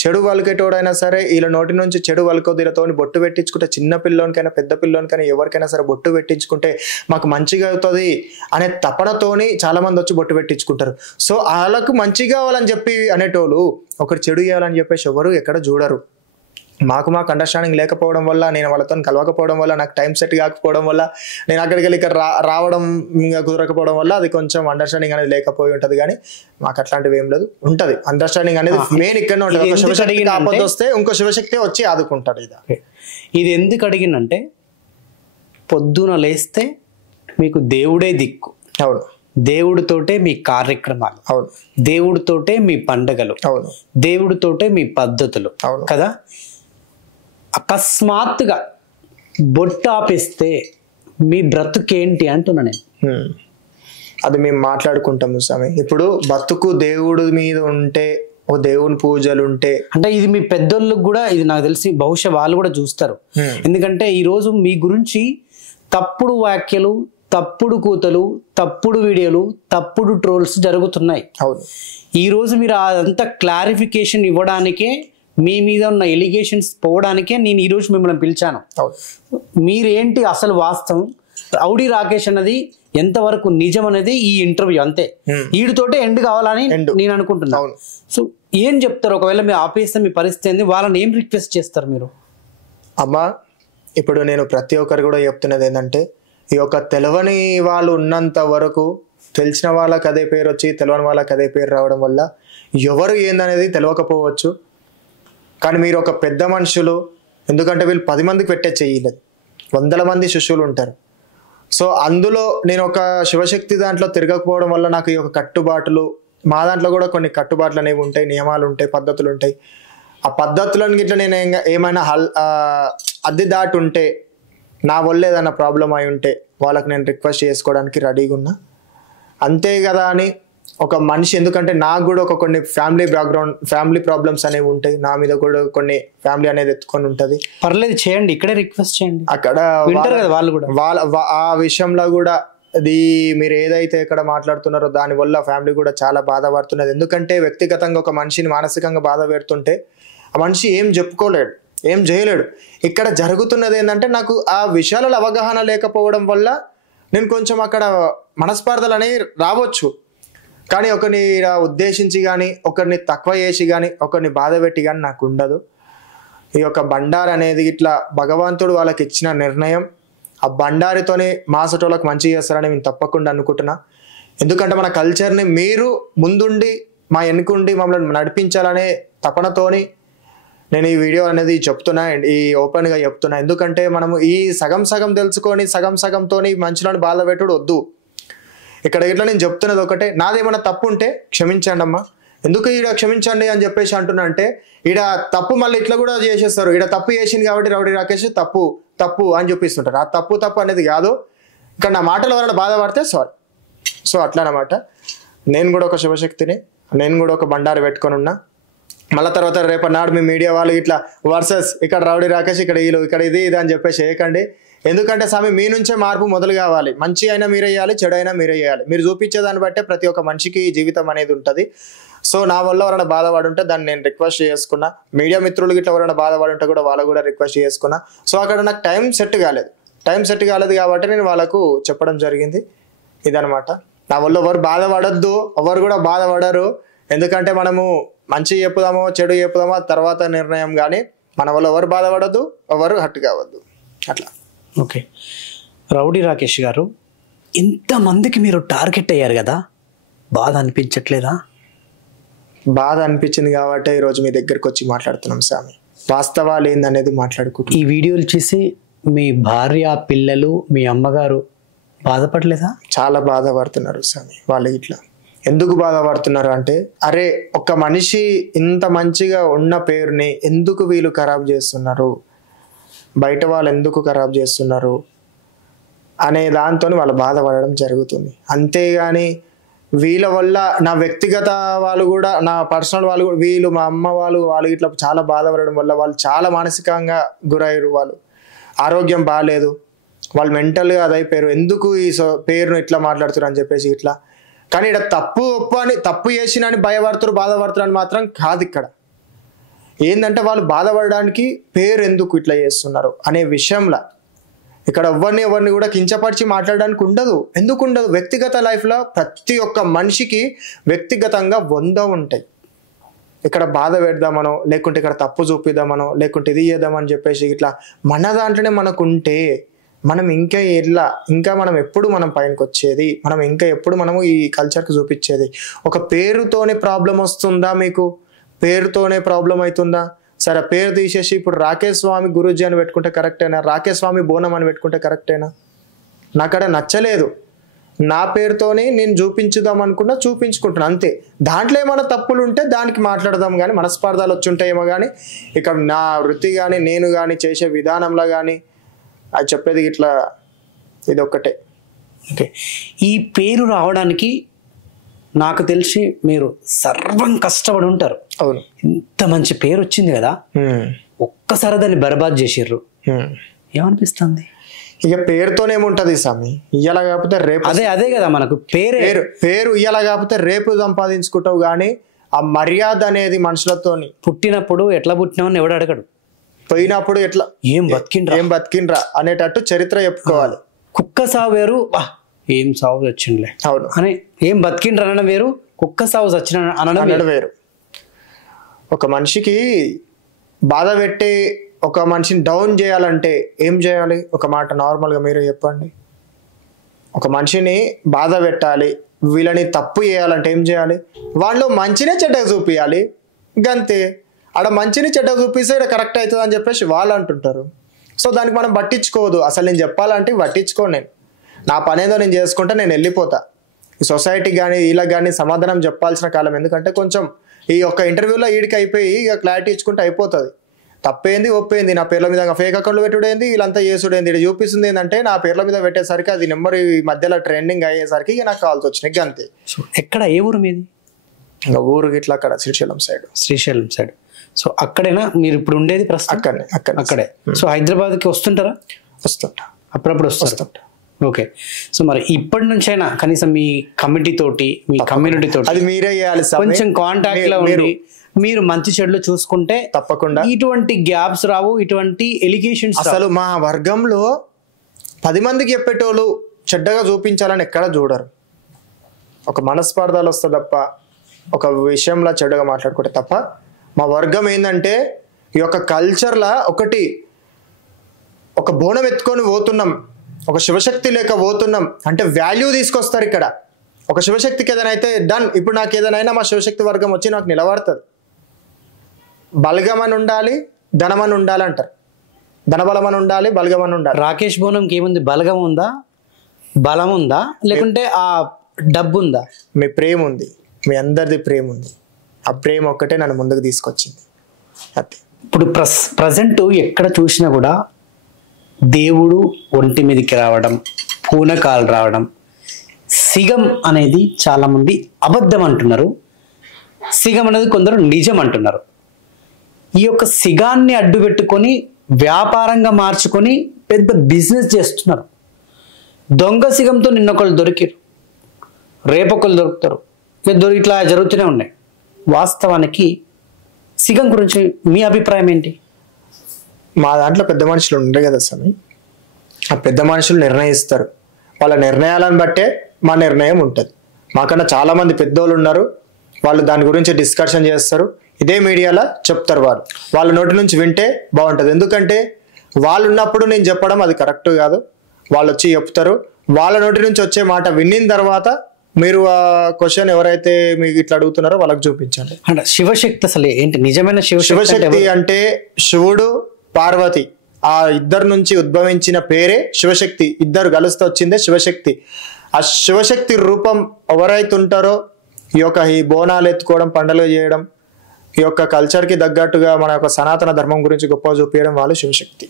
చెడు వలికేటోడైనా సరే వీళ్ళ నోటి నుంచి చెడు వలికోదీలతో బొట్టు పెట్టించుకుంటే, చిన్న పిల్లోనికైనా పెద్ద పిల్లోనికైనా ఎవరికైనా సరే బొట్టు పెట్టించుకుంటే మాకు మంచిగా అవుతుంది అనే తపనతోని చాలా మంది వచ్చి బొట్టు పెట్టించుకుంటారు. సో వాళ్ళకు మంచిగా కావాలని చెప్పి అనేటోళ్ళు ఒకరు చెడు చేయాలని చెప్పేసి ఎవరు ఎక్కడ చూడరు. మాకు అండర్స్టాండింగ్ లేకపోవడం వల్ల, నేను వాళ్ళతో కలవకపోవడం వల్ల, నాకు టైం సెట్ కాకపోవడం వల్ల, నేను అక్కడికి వెళ్ళి ఇక్కడ రావడం కుదరకపోవడం వల్ల అది కొంచెం అండర్స్టాండింగ్ అనేది లేకపోయి ఉంటుంది. కానీ మాకు అట్లాంటివి ఏం లేదు, ఉంటుంది అండర్స్టాండింగ్ అనేది మెయిన్ ఇక్కడనే ఉంటుంది. ఒక శివశక్తి ఆపద వస్తే ఇంకో శివశక్తి వచ్చి ఆదుకుంటాడు. ఇది ఎందుకు అడిగినంటే, పొద్దున లేస్తే మీకు దేవుడే దిక్కు. అవును. దేవుడితోటే మీ కార్యక్రమాలు. అవును. దేవుడితోటే మీ పండగలు. అవును. దేవుడితోటే మీ పద్ధతులు. అవును కదా. అకస్మాత్తుగా బొట్టు ఆపేస్తే మీ బ్రతుకేంటి అంటున్నా నేను. అది మేము మాట్లాడుకుంటాము స్వామి. ఇప్పుడు బతుకు దేవుడి మీద ఉంటే, ఓ దేవుని పూజలు ఉంటే, అంటే ఇది మీ పెద్దోళ్ళకి కూడా ఇది నాకు తెలిసి బహుశా వాళ్ళు కూడా చూస్తారు. ఎందుకంటే ఈరోజు మీ గురించి తప్పుడు వ్యాఖ్యలు, తప్పుడు కూతలు, తప్పుడు వీడియోలు, తప్పుడు ట్రోల్స్ జరుగుతున్నాయి. అవును. ఈరోజు మీరు అదంతా క్లారిఫికేషన్ ఇవ్వడానికే, మీ మీద ఉన్న ఎలిగేషన్స్ పోవడానికే నేను ఈరోజు మిమ్మల్ని పిలిచాను. మీరేంటి అసలు వాస్తవం, రౌడీ రాకేష్ అన్నది ఎంతవరకు నిజం అనేది ఈ ఇంటర్వ్యూ అంతే. వీడితోటే ఎండ్ కావాలని నేను అనుకుంటున్నాను. సో ఏం చెప్తారు ఒకవేళ మీరు ఆపేస్తే మీ పరిస్థితి ఏంది, వాళ్ళని ఏం రిక్వెస్ట్ చేస్తారు మీరు? అమ్మా ఇప్పుడు నేను ప్రతి ఒక్కరు కూడా చెప్తున్నది ఏంటంటే, ఈ యొక్క తెలవని వాళ్ళు ఉన్నంత వరకు తెలిసిన వాళ్ళకి అదే పేరు వచ్చి తెలవని వాళ్ళకి అదే పేరు రావడం వల్ల ఎవరు ఏందనేది తెలియకపోవచ్చు. కానీ మీరు ఒక పెద్ద మనుషులు, ఎందుకంటే వీళ్ళు 10 మందికి పెట్టే చేయలేదు, 100 మంది శిష్యులు ఉంటారు. సో అందులో నేను ఒక శివశక్తి దాంట్లో తిరగకపోవడం వల్ల నాకు ఈ యొక్క కట్టుబాటులు, మా దాంట్లో కూడా కొన్ని కట్టుబాట్లు అనేవి ఉంటాయి, నియమాలు ఉంటాయి, పద్ధతులు ఉంటాయి. ఆ పద్ధతులను ఇట్లా నేను ఏమైనా అద్దె దాటి ఉంటే, నా వల్ల ఏదైనా ప్రాబ్లం అయి ఉంటే వాళ్ళకి నేను రిక్వెస్ట్ చేసుకోవడానికి రెడీగా ఉన్నా, అంతే కదా అని ఒక మనిషి. ఎందుకంటే నాకు కూడా కొన్ని ఫ్యామిలీ ప్రాబ్లమ్స్ అనేవి ఉంటాయి, నా మీద కూడా కొన్ని ఫ్యామిలీ అనేది ఎత్తుకొని ఉంటుంది. పర్లేదు చేయండి, ఇక్కడే రిక్వెస్ట్ చేయండి, అక్కడ వాళ్ళు కూడా ఆ విషయంలో కూడా అది మీరు ఏదైతే ఇక్కడ మాట్లాడుతున్నారో దానివల్ల ఫ్యామిలీ కూడా చాలా బాధపడుతున్నది. ఎందుకంటే వ్యక్తిగతంగా ఒక మనిషిని మానసికంగా బాధ పెడుతుంటే ఆ మనిషి ఏం చెప్పుకోలేడు, ఏం చేయలేడు. ఇక్కడ జరుగుతున్నది ఏంటంటే, నాకు ఆ విషయాలలో అవగాహన లేకపోవడం వల్ల నేను కొంచెం అక్కడ మనస్పార్థలు అనేవి రావచ్చు. కానీ ఒకరిని ఉద్దేశించి కానీ, ఒకరిని తక్కువ చేసి కానీ, ఒకరిని బాధ పెట్టి కానీ నాకు ఉండదు. ఈ యొక్క బండారు అనేది ఇట్లా భగవంతుడు వాళ్ళకి ఇచ్చిన నిర్ణయం. ఆ బండారితోనే మాసటోళ్ళకి మంచి చేస్తారని నేను తప్పకుండా అనుకుంటున్నా. ఎందుకంటే మన కల్చర్ని మీరు ముందుండి మా వెనుకుండి మమ్మల్ని నడిపించాలనే తపనతోని నేను ఈ వీడియో అనేది చెప్తున్నా, ఈ ఓపెన్గా చెప్తున్నా. ఎందుకంటే మనము ఈ సగం సగం తెలుసుకొని సగం సగంతోని మనుషులను బాధ పెట్టుడు వద్దు. ఇక్కడ ఇట్లా నేను చెప్తున్నది ఒకటే, నాదేమైనా తప్పు ఉంటే క్షమించండి అమ్మా. ఎందుకు ఈడ క్షమించండి అని చెప్పేసి అంటున్నా అంటే, ఈడ తప్పు మళ్ళీ ఇట్లా కూడా చేసేస్తారు. ఈడ తప్పు చేసింది కాబట్టి రౌడీ రాకేష్ తప్పు తప్పు అని చూపిస్తుంటారు. ఆ తప్పు తప్పు అనేది కాదు. ఇక్కడ నా మాటలు ఎవరైనా బాధపడితే సారీ. సో అట్లా అన్నమాట. నేను కూడా ఒక శివశక్తిని, నేను కూడా ఒక బండారు పెట్టుకొని ఉన్నా. మళ్ళీ తర్వాత రేపటి మీ మీడియా వాళ్ళు ఇట్లా వర్సెస్ ఇక్కడ రౌడీ రాకేష్ ఇక్కడ వీళ్ళు ఇక్కడ ఇది అని చెప్పేసి చేయకండి. ఎందుకంటే స్వామి మీ నుంచే మార్పు మొదలు కావాలి. మంచి అయినా మీరే చేయాలి, చెడు అయినా మీరే చేయాలి. మీరు చూపించే దాన్ని బట్టే ప్రతి ఒక్క మనిషికి జీవితం అనేది ఉంటుంది. సో నా వల్ల ఎవరైనా బాధపడి ఉంటే దాన్ని నేను రిక్వెస్ట్ చేసుకున్నా. మీడియా మిత్రులు ఇట్లా ఎవరైనా బాధపడి ఉంటే కూడా వాళ్ళకు కూడా రిక్వెస్ట్ చేసుకున్నా. సో అక్కడ నాకు టైం సెట్ కాలేదు కాబట్టి నేను వాళ్ళకు చెప్పడం జరిగింది. ఇదనమాట. నా వల్ల ఎవరు బాధపడద్దు, ఎవరు కూడా బాధపడరు. ఎందుకంటే మనము మంచి చెప్పుదామో చెడు చెప్పుదామో తర్వాత నిర్ణయం, కానీ మన వల్ల ఎవరు బాధపడద్దు, ఎవరు హర్ట్ కావద్దు. అట్లా. ఓకే, రౌడీ రాకేష్ గారు, ఇంతమందికి మీరు టార్గెట్ అయ్యారు కదా, బాధ అనిపించట్లేదా? బాధ అనిపించింది కాబట్టి ఈరోజు మీ దగ్గరకు వచ్చి మాట్లాడుతున్నాం స్వామి. వాస్తవాలు ఏందనేది మాట్లాడుకుంటున్నాం. ఈ వీడియోలు చూసి మీ భార్య, పిల్లలు, మీ అమ్మగారు బాధపడలేదా? చాలా బాధపడుతున్నారు స్వామి. వాళ్ళు ఇట్లా ఎందుకు బాధపడుతున్నారు అంటే, అరే ఒక మనిషి ఇంత మంచిగా ఉన్న పేరుని ఎందుకు వీళ్ళు ఖరాబ్ చేస్తున్నారు, బయట వాళ్ళు ఎందుకు ఖరాబ్ చేస్తున్నారు అనే దాంతో వాళ్ళు బాధపడడం జరుగుతుంది. అంతేగాని వీళ్ళ వల్ల నా వ్యక్తిగత వాళ్ళు కూడా, నా పర్సనల్ వాళ్ళు కూడా, వీళ్ళు మా అమ్మ వాళ్ళు ఇట్లా చాలా బాధపడడం వల్ల వాళ్ళు చాలా మానసికంగా గురయ్యారు. వాళ్ళు ఆరోగ్యం బాగాలేదు, వాళ్ళు మెంటల్గా అదైపోయారు. ఎందుకు ఈ పేరును ఇట్లా మాట్లాడుతారు అని చెప్పేసి ఇట్లా. కానీ ఇక్కడ తప్పు ఒప్పు అని, తప్పు చేసిన అని భయపడుతారు, బాధపడుతారు అని మాత్రం కాదు. ఇక్కడ ఏంటంటే వాళ్ళు బాధపడడానికి పేరు ఎందుకు ఇట్లా చేస్తున్నారు అనే విషయంలో ఇక్కడ ఎవరిని కూడా కించపరిచి మాట్లాడడానికి ఉండదు. ఎందుకు ఉండదు? వ్యక్తిగత లైఫ్లో ప్రతి ఒక్క మనిషికి వ్యక్తిగతంగా 100 ఉంటాయి. ఇక్కడ బాధ పెడదామనో, లేకుంటే ఇక్కడ తప్పు చూపిద్దామనో, లేకుంటే ఇది చేద్దామని చెప్పేసి ఇట్లా మన దాంట్లోనే మనకుంటే మనం ఇంకా మనం ఎప్పుడు మనం పైనకి వచ్చేది, మనం ఇంకా ఎప్పుడు మనము ఈ కల్చర్కి చూపించేది. ఒక పేరుతోనే ప్రాబ్లం వస్తుందా? మీకు పేరుతోనే ప్రాబ్లం అవుతుందా? సరే, పేరు తీసేసి ఇప్పుడు రాకేష్ స్వామి గురూజీ అని పెట్టుకుంటే కరెక్టేనా? రాకేష్ స్వామి బోనం అని పెట్టుకుంటే కరెక్టేనా? నాకడ నచ్చలేదు. నా పేరుతోనే నేను చూపించుదాం అనుకున్నా, చూపించుకుంటున్నా అంతే. దాంట్లో ఏమైనా తప్పులు ఉంటే దానికి మాట్లాడదాం, కానీ మనస్పార్థాలు వచ్చి ఉంటాయేమో. కానీ ఇక్కడ నా వృత్తి కానీ నేను కానీ చేసే విధానంలో కానీ అది చెప్పేది ఇట్లా ఇది ఒక్కటే. ఓకే, ఈ పేరు రావడానికి నాకు తెలిసి మీరు సర్వం కష్టపడి ఉంటారు. అవును. ఇంత మంచి పేరు వచ్చింది కదా, ఒక్కసారి దాన్ని బర్బాద్ చేసిర్రు, ఏమనిపిస్తుంది? ఇక పేరుతోనేముంటది స్వామి, ఇయ్యాల కాకపోతే రేపు. అదే కదా మనకు పేరు ఇయ్యాల కాకపోతే రేపు సంపాదించుకుంటావు. కానీ ఆ మర్యాద అనేది మనుషులతోని, పుట్టినప్పుడు ఎట్లా పుట్టినామని ఎవడు అడగడు, పోయినప్పుడు ఎట్లా ఏం బతికిండ్రా అనేటట్టు చరిత్ర చెప్పుకోవాలి. కుక్క సావు వేరు, ఏం సాగు వచ్చిందిలే అవును అని ఏం బతికిండ్రు అనడం వేరు, కుక్క సాగు వచ్చిన అనడం వేరు. ఒక మనిషికి బాధ పెట్టి ఒక మనిషిని డౌన్ చేయాలంటే ఏం చేయాలి? ఒక మాట నార్మల్గా మీరే చెప్పండి. ఒక మనిషిని బాధ పెట్టాలి, వీళ్ళని తప్పు చేయాలంటే ఏం చేయాలి? వాళ్ళు మంచినే చెడ్డగా చూపించాలి, గంతే. ఆడ మంచిని చెడ్డగా చూపిస్తే ఇక్కడ కరెక్ట్ అవుతుంది అని చెప్పేసి వాళ్ళు అంటుంటారు. సో దానికి మనం పట్టించుకోవద్దు. అసలు నేను చెప్పాలంటే పట్టించుకోను. నేను నా పనేదో నేను చేసుకుంటే నేను వెళ్ళిపోతా. ఈ సొసైటీకి కానీ వీళ్ళకి కానీ సమాధానం చెప్పాల్సిన కాలం. ఎందుకంటే కొంచెం ఈ ఒక్క ఇంటర్వ్యూలో వీడికి అయిపోయి ఇక క్లారిటీ ఇచ్చుకుంటే అయిపోతుంది. తప్పేంది ఒప్పేంది, నా పేర్ల మీద ఫేక్ అకౌంట్లు పెట్టుడేంది, వీళ్ళంతా చేసుడేంది. ఇది చూపిస్తుంది ఏంటంటే నా పేర్ల మీద పెట్టేసరికి అది నెంబర్ ఈ మధ్యలో ట్రెండింగ్ అయ్యేసరికి ఇక నాకు కావాల్సి వచ్చినాయి అంతే. ఎక్కడ, ఏ ఊరు మీది? ఇంకా ఊరు ఇట్లా అక్కడ శ్రీశైలం సైడ్. సో అక్కడేనా మీరు ఇప్పుడు ఉండేది? ప్రస్తుతం అక్కడే. సో హైదరాబాద్కి వస్తుంటారా? వస్తుంటా, అప్పుడప్పుడు వస్తుంటా. ఓకే, సో మరి ఇప్పటి నుంచైనా కనీసం మీ కమిటీ తోటి, మీ కమ్యూనిటీ తోటి అది మీరే చేయాలి. కొంచెం కాంటాక్ట్ లో ఉండి మీరు మంచి చెడులు చూసుకుంటే తప్పకుండా ఇటువంటి గ్యాప్స్ రావు, ఇటువంటి ఎలిగేషన్స్. అసలు మా వర్గంలో 10 మందికి చెప్పేటోళ్ళు చెడ్డగా చూపించాలని ఎక్కడ చూడరు. ఒక మనస్పార్థాలు వస్తే తప్ప, ఒక విషయంలో చెడ్డగా మాట్లాడుకుంటే తప్ప. మా వర్గం ఏంటంటే ఈ యొక్క కల్చర్లా ఒక బోనం ఎత్తుకొని పోతున్నాం, ఒక శివశక్తి లేక పోతున్నాం అంటే వాల్యూ తీసుకొస్తారు ఇక్కడ. ఒక శివశక్తికి ఏదైనా అయితే డన్, ఇప్పుడు నాకు ఏదైనా మా శివశక్తి వర్గం వచ్చి నాకు నిలబడుతుంది. బలగమని ఉండాలి, ధనమని ఉండాలి అంటారు. ధనబలమని ఉండాలి, బలగమని ఉండాలి. రాకేష్ బోనంకి ఏముంది? బలగం ఉందా, బలం ఉందా, లేకుంటే ఆ డబ్బు ఉందా? మీ ప్రేమ ఉంది, మీ అందరిది ప్రేమ ఉంది. ఆ ప్రేమ ఒక్కటే నన్ను ముందుకు తీసుకొచ్చింది. అంతే. ఇప్పుడు ప్రజెంట్ ఎక్కడ చూసినా కూడా దేవుడు ఒంటి మీదకి రావడం, పూనకాలు రావడం, సిగం అనేది చాలామంది అబద్ధం అంటున్నారు, సిగం అనేది కొందరు నిజం అంటున్నారు. ఈ యొక్క సిగాన్ని అడ్డు పెట్టుకొని వ్యాపారంగా మార్చుకొని పెద్ద బిజినెస్ చేస్తున్నారు. దొంగ సిగంతో నిన్నొకళ్ళు దొరికారు, రేపొకళ్ళు దొరుకుతారు, ఇట్లా జరుగుతూనే ఉన్నాయి. వాస్తవానికి సిగం గురించి మీ అభిప్రాయం ఏంటి? మా దాంట్లో పెద్ద మనుషులు ఉండరు కదా స్వామి, ఆ పెద్ద మనుషులు నిర్ణయిస్తారు. వాళ్ళ నిర్ణయాలను బట్టే మా నిర్ణయం ఉంటుంది. మాకన్నా చాలామంది పెద్దోళ్ళు ఉన్నారు, వాళ్ళు దాని గురించి డిస్కషన్ చేస్తారు, ఇదే మీడియాలో చెప్తారు. వాళ్ళ నోటి నుంచి వింటే బాగుంటుంది. ఎందుకంటే వాళ్ళు ఉన్నప్పుడు నేను చెప్పడం అది కరెక్ట్ కాదు. వాళ్ళు వచ్చి చెప్తారు, వాళ్ళ నోటి నుంచి వచ్చే మాట విన్న తర్వాత మీరు ఆ క్వశ్చన్ ఎవరైతే మీకు ఇట్లా అడుగుతున్నారో వాళ్ళకి చూపించండి. అంటే శివశక్తి అసలు ఏంటి? నిజమైన శివశక్తి అంటే శివుడు పార్వతి ఆ ఇద్దరు నుంచి ఉద్భవించిన పేరే శివశక్తి. ఇద్దరు కలిస్తే వచ్చిందే శివశక్తి. ఆ శివశక్తి రూపం ఎవరైతే ఉంటారో ఈ బోనాలు ఎత్తుకోవడం, పండుగలు చేయడం, ఈ యొక్క కల్చర్కి తగ్గట్టుగా మన యొక్క సనాతన ధర్మం గురించి గొప్ప చూపించడం వాళ్ళు శివశక్తి.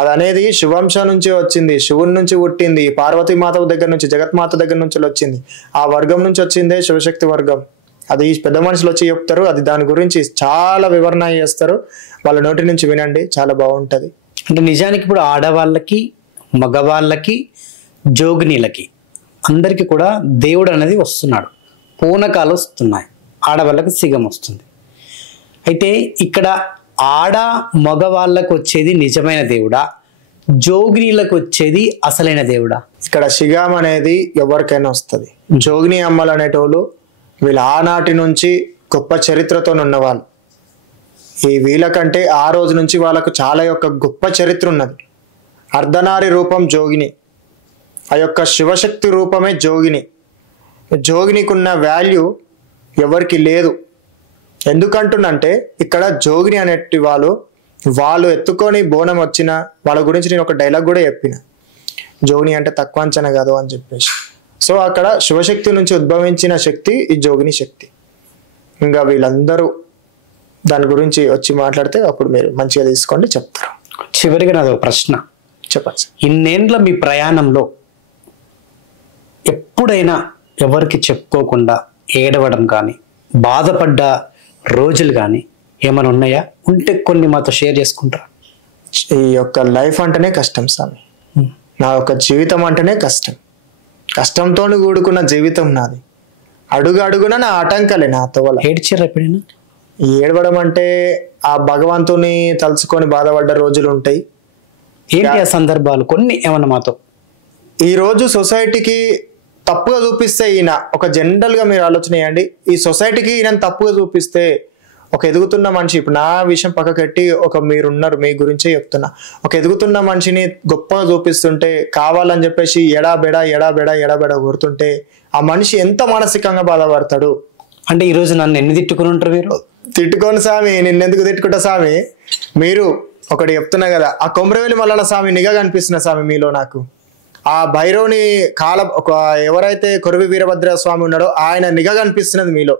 అది అనేది శివంశ నుంచి వచ్చింది, శివుని నుంచి పుట్టింది, పార్వతీమాత దగ్గర నుంచి, జగత్మాత దగ్గర నుంచి వచ్చింది. ఆ వర్గం నుంచి వచ్చిందే శివశక్తి వర్గం. అది పెద్ద మనుషులు వచ్చి చెప్తారు, అది దాని గురించి చాలా వివరణ చేస్తారు. వాళ్ళ నోటి నుంచి వినండి, చాలా బాగుంటుంది. అంటే నిజానికి ఇప్పుడు ఆడవాళ్ళకి, మగవాళ్ళకి, జోగినీలకి అందరికీ కూడా దేవుడు అనేది వస్తున్నాడు. పూనకాలు వస్తున్నాయి, ఆడవాళ్ళకి సిగం వస్తుంది. అయితే ఇక్కడ ఆడ మగవాళ్ళకు వచ్చేది నిజమైన దేవుడా, జోగినీలకు వచ్చేది అసలైన దేవుడా? ఇక్కడ సిగం అనేది ఎవరికైనా వస్తుంది. జోగిని అమ్మలు అనేటోళ్ళు వీళ్ళు ఆనాటి నుంచి గొప్ప చరిత్రతో ఉన్నవాళ్ళు. ఈ వీళ్ళకంటే ఆ రోజు నుంచి వాళ్ళకు చాలా గొప్ప చరిత్ర ఉన్నది. అర్ధనారి రూపం జోగిని, ఆ యొక్క శివశక్తి రూపమే జోగిని. జోగినికి ఉన్న వాల్యూ ఎవరికి లేదు. ఎందుకంటున్నంటే ఇక్కడ జోగిని అనేటి వాళ్ళు ఎత్తుకొని బోనం వచ్చిన వాళ్ళ గురించి నేను ఒక డైలాగ్ కూడా చెప్పిన, జోగిని అంటే తక్కువ అంచనా కాదు అని చెప్పేసి. సో అక్కడ శివశక్తి నుంచి ఉద్భవించిన శక్తి ఈ జోగిని శక్తి. ఇంకా వీళ్ళందరూ దాని గురించి వచ్చి మాట్లాడితే అప్పుడు మీరు మంచిగా తీసుకోండి, చెప్తారు. చివరిగా నాది ఒక ప్రశ్న. చెప్పండి. ఇన్నేండ్ల మీ ప్రయాణంలో ఎప్పుడైనా ఎవరికి చెప్పుకోకుండా ఏడవడం కానీ, బాధపడ్డ రోజులు కానీ ఏమైనా ఉన్నాయా? ఉంటే కొన్ని మాతో షేర్ చేసుకుంటారా? ఈ యొక్క లైఫ్ అంటేనే కష్టం స్వామి. నా యొక్క జీవితం అంటేనే కష్టం. కష్టంతో కూడుకున్న జీవితం నాది. అడుగు అడుగున నా ఆటంకాలే నా తోల. ఏడ్చారా ఎప్పుడైనా? ఏడవడం అంటే ఆ భగవంతుని తలుచుకొని బాధపడ్డ రోజులు ఉంటాయి. ఏంటి ఆ సందర్భాలు? కొన్ని ఏమన్నా మాతో. ఈరోజు సొసైటీకి తప్పుగా చూపిస్తే ఈయన ఒక జనరల్గా మీరు ఆలోచన చేయండి. ఈ సొసైటీకి ఈయన తప్పుగా చూపిస్తే ఒక ఎదుగుతున్న మనిషి, ఇప్పుడు నా విషయం పక్కకెట్టి మీరున్నారు మీ గురించే చెప్తున్నా, ఒక ఎదుగుతున్న మనిషిని గొప్పగా చూపిస్తుంటే కావాలని చెప్పేసి ఎడాబెడా కొడుతుంటే ఆ మనిషి ఎంత మానసికంగా బాధపడతాడు. అంటే ఈరోజు నన్ను ఎన్ని తిట్టుకుని ఉంటారు మీరు? తిట్టుకోను స్వామి, నిన్నెందుకు తిట్టుకుంటా స్వామి. మీరు ఒకటి చెప్తున్నా కదా, ఆ కొమరవెల్లి మల్లన్న స్వామి నిఘా కనిపిస్తున్న స్వామి మీలో. నాకు ఆ భైరవుని ఎవరైతే కొరవి వీరభద్ర స్వామి ఉన్నాడో ఆయన నిఘా కనిపిస్తున్నది మీలో.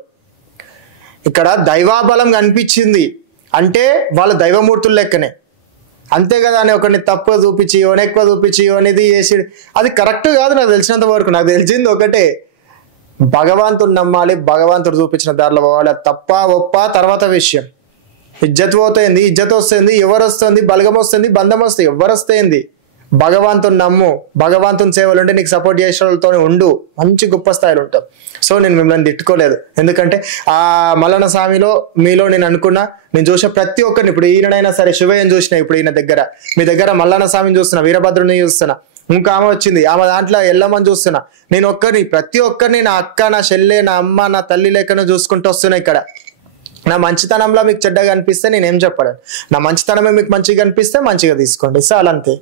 ఇక్కడ దైవాబలం కనిపించింది అంటే వాళ్ళ దైవమూర్తులు లెక్కనే, అంతే కదా అని ఒకరిని తప్పుగా చూపించి ఎక్కువ చూపించి అనేది చేసి అది కరెక్ట్ కాదు. నాకు తెలిసినంత వరకు నాకు తెలిసింది ఒకటే, భగవంతుడు నమ్మాలి, భగవంతుడు చూపించిన దారిలో పోవాలి. తప్ప ఒప్ప తర్వాత విషయం. ఇజ్జత్ పోతుంది, ఇజ్జత్ వస్తుంది, ఎవరు వస్తుంది, బలగం వస్తుంది, బంధం వస్తుంది, ఎవరు వస్తుంది. భగవంతుని నమ్ము, భగవంతుని సేవలు ఉంటే నీకు సపోర్ట్ చేసే వాళ్ళతో ఉండు, మంచి గొప్ప స్థాయిలో ఉంటావు. సో నేను మిమ్మల్ని తిట్టుకోలేదు, ఎందుకంటే ఆ మల్లన్న స్వామిలో మీలో నేను అనుకున్నా, నేను చూసే ప్రతి ఒక్కరిని, ఇప్పుడు ఈయనైనా సరే శివయ్యని చూసిన, ఇప్పుడు ఈయన దగ్గర మీ దగ్గర మల్లన్న స్వామిని చూస్తున్నా, వీరభద్రుని చూస్తున్నా, ఇంకా ఆమె వచ్చింది, ఆమె దాంట్లో ఎల్లమ్మని చూస్తున్నా. నేను ప్రతి ఒక్కరిని నా అక్క, నా చెల్లె, నా అమ్మ, నా తల్లి లెక్కన చూసుకుంటూ వస్తున్నా. ఇక్కడ నా మంచితనంలో మీకు చెడ్డగా అనిపిస్తే నేనేం చెప్పాను, నా మంచితనమే మీకు మంచిగా అనిపిస్తే మంచిగా తీసుకోండి, చాలు అంతే.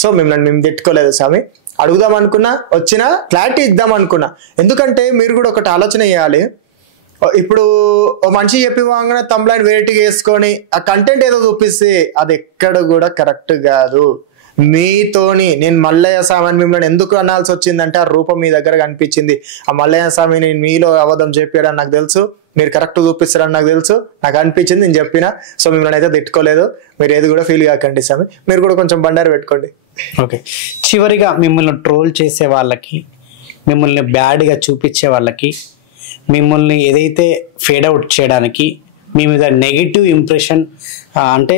సో మేము తిట్టుకోలేదు స్వామి, అడుగుదాం అనుకున్నా, వచ్చినా క్లారిటీ ఇద్దాం అనుకున్నా. ఎందుకంటే మీరు కూడా ఒకటి ఆలోచన చేయాలి. ఇప్పుడు ఓ మనిషి చెప్పి వాగానే తమ్లైన్ వెరైటీగా వేసుకొని ఆ కంటెంట్ ఏదో చూపిస్తే అది ఎక్కడ కూడా కరెక్ట్ కాదు. మీతోని నేను మల్లయ్య స్వామిని మిమ్మల్ని ఎందుకు అనాల్సి వచ్చిందంటే ఆ రూపం మీ దగ్గర కనిపించింది. ఆ మల్లయ్య స్వామిని మీలో అబద్ధం చెప్పాడని నాకు తెలుసు, మీరు కరెక్ట్ చూపిస్తారని నాకు తెలుసు, నాకు అనిపించింది, నేను చెప్పిన. సో మిమ్మల్ని అయితే తిట్టుకోలేదు, మీరు ఏది కూడా ఫీల్ కాకండి స్వామి, మీరు కూడా కొంచెం బండారు పెట్టుకోండి. ఓకే, చివరిగా మిమ్మల్ని ట్రోల్ చేసే వాళ్ళకి, మిమ్మల్ని బ్యాడ్గా చూపించే వాళ్ళకి, మిమ్మల్ని ఏదైతే ఫేడ్ అవుట్ చేయడానికి, మీ మీద నెగిటివ్ ఇంప్రెషన్ అంటే